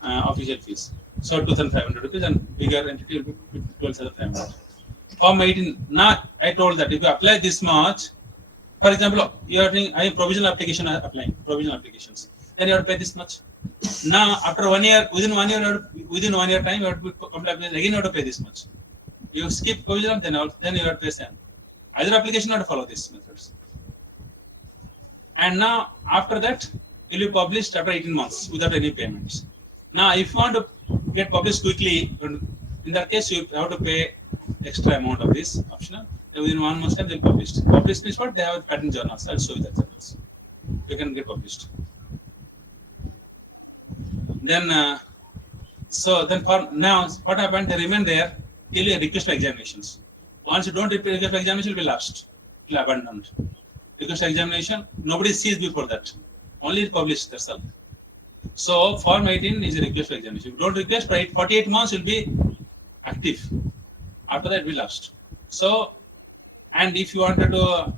official fees. So 2,500 rupees, and bigger entity will be 12,500. Form 18, now I told that if you apply this much, for example, you are doing provisional application applying, provisional applications, then you have to pay this much. Now, after 1 year, within 1 year time, you have to complete application, again you have to pay this much. You skip provisional, then you have to pay same. Either application you have to follow these methods. And now, after that, it will be published after 18 months without any payments. Now, if you want to get published quickly, in that case, you have to pay extra amount of this optional. Within 1 month's time, they will publish. Published means what? They have patent journals. I'll show you that journals. You can get published. Then, for now, what happened? They remain there till you request for examinations. Once you don't request for examination, it will be lost, it will be abandoned. Request for examination, nobody sees before that. Only it published, that's all. So, Form 18 is a request for examination. If you don't request for 48 months, it will be active. After that, it will be lost. So, and if you wanted to,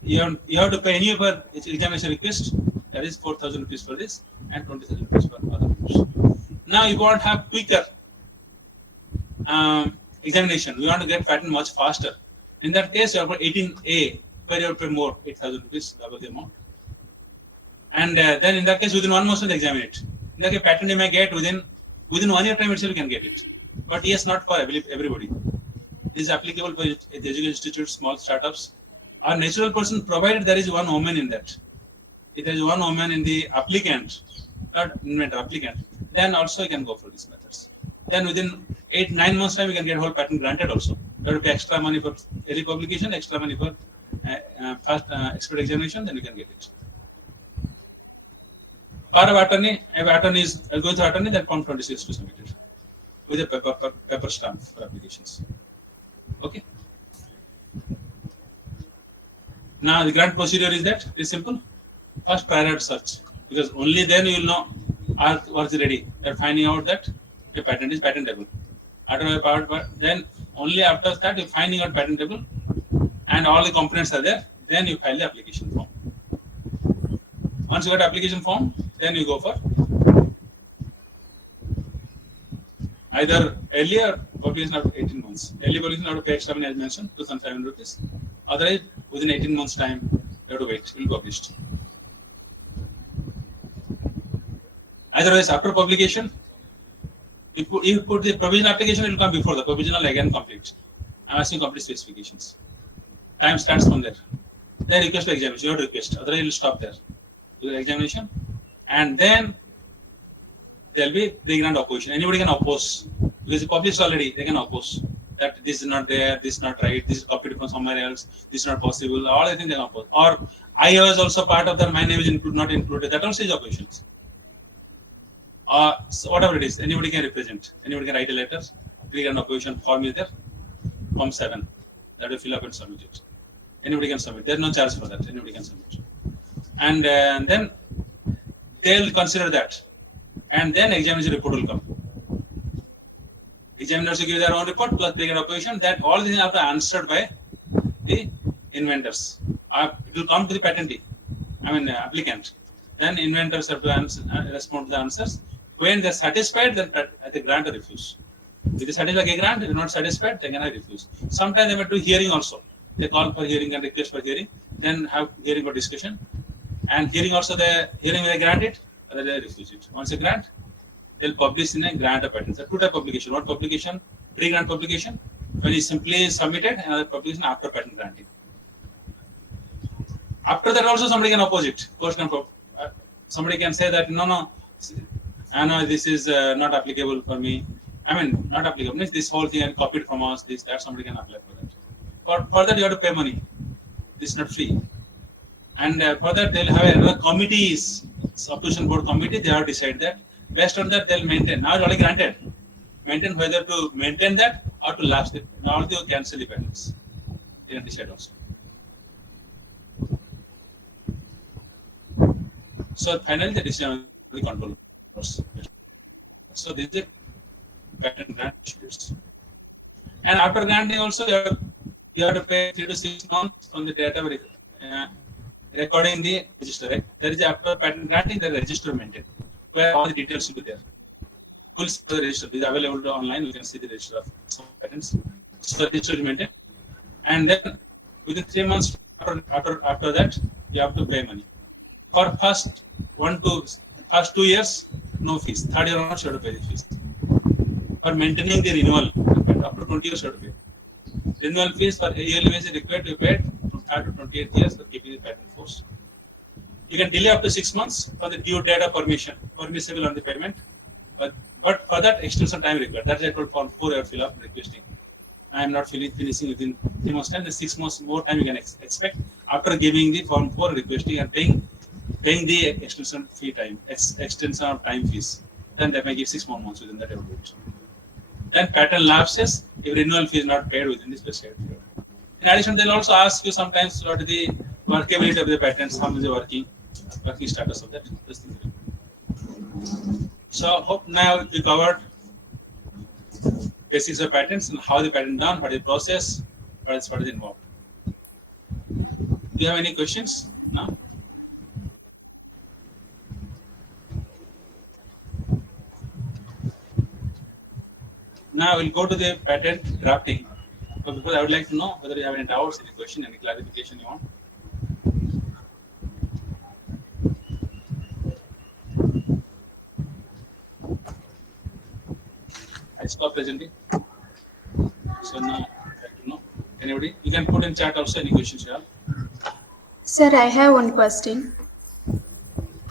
you have to pay any per examination request. That is 4,000 rupees for this and 20,000 rupees for other groups. Now, you want to have quicker examination. We want to get patent much faster. In that case, you have got 18A, where you have to pay more, 8,000 rupees, double the amount. And then in that case, within 1 month, they examine it. In that case, patent you may get within 1 year time itself, you can get it. But yes, not for everybody. This is applicable for the education institutes, small startups, or natural person, provided there is one woman in that. If there is one woman in the applicant, not inventor, applicant, then also you can go for these methods. Then within 8-9 months time, you can get whole patent granted also. You have to pay extra money for early publication, extra money for fast expert examination, then you can get it. Power of attorney, if attorney is going to attorney, then Form 26 to submit it with a paper stamp for applications. Okay. Now the grant procedure is that very simple. First, prior search, because only then you will know are works ready. That finding out that your patent is patentable. Then only after that you finding out patentable and all the components are there. Then you file the application form. Once you got application form, then you go for either earlier publication after 18 months. Early publication, you have to pay extra money as mentioned, 2,500 rupees. Otherwise, within 18 months time, you have to wait. It will be published. Otherwise, after publication, if you put the provisional application, it will come before the provisional again complete. I'm asking complete specifications. Time starts from there. Then request for examination. You have to request. Otherwise, it will stop there. Do the examination, and then there will be pre-grant opposition. Anybody can oppose because it's published already. They can oppose that this is not there, this is not right, this is copied from somewhere else, this is not possible. All I think they can oppose. Or I was also part of that. My name is not included. That also is oppositions. So whatever it is, anybody can represent. Anybody can write a letter. Pre-grant opposition form is there. Form 7. That will fill up and submit it. Anybody can submit. There is no charge for that. Anybody can submit. And then they will consider that. And then examination report will come. Examiners will give their own report plus pre-grant opposition. That all these are answered by the inventors. It will come to the patentee. Applicant. Then inventors have to respond to the answers. When they are satisfied, then they grant or refuse. If they satisfy a grant, if they are not satisfied, they cannot refuse. Sometimes they may do hearing also. They call for hearing and request for hearing. then have hearing or discussion, and hearing also the hearing they grant it, or they refuse it. Once they grant, they'll publish in a grant of patents. There are two type of publication. One publication, pre-grant publication, when it's simply submitted, and another publication after patent granting. After that, also somebody can oppose it. Somebody can say that no, I know this is not applicable for me. I mean, not applicable means this whole thing I copied from us. This that somebody can apply for that. For that, you have to pay money. This is not free. And for that, they'll have another committees, opposition board committee. They have to decide that. Based on that, they'll maintain. Now it's already granted. Maintain whether to maintain that or to lapse it. Now they will cancel the patents. They can decide also. So finally, the decision of the controllers. So this is the patent grant issues. And after granting also, you have to pay 3 to 6 months from the date of recording the register. Right? There is after patent granting, the register maintained, where all the details will be there. Full the register is available online. You can see the register of some patents. So register is maintained, and then within 3 months after that, you have to pay money. For first 2 years, no fees. Third year onwards, you have to pay the fees. For maintaining the renewal, after 20 years, you have to pay. Renewal fees for yearly basis required to be paid from 3rd to 28th years for keeping the patent force. You can delay up to 6 months for the due date of permissible on the payment, but for that extension time required. That's I told form 4 you fill up requesting. I am not finishing within 3 months time. The 6 months more time you can expect after giving the form 4 requesting and paying the extension fee time, extension of time fees. Then they may give 6 more months within that they will do it. Then patent lapses if renewal fee is not paid within this specified period. In addition, they'll also ask you sometimes what is the workability of the patents, how is the working status of that. So hope now we covered basics of patents and how the patent done, what is the process, what is involved. Do you have any questions now? Now we'll go to the patent drafting. But before I would like to know whether you have any doubts, any question, any clarification you want. I stop presenting. So now I'd like to know. Anybody? You can put in chat also any questions you have. Sir, I have one question.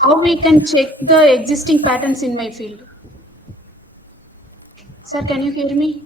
How we can check the existing patents in my field? Sir, can you hear me?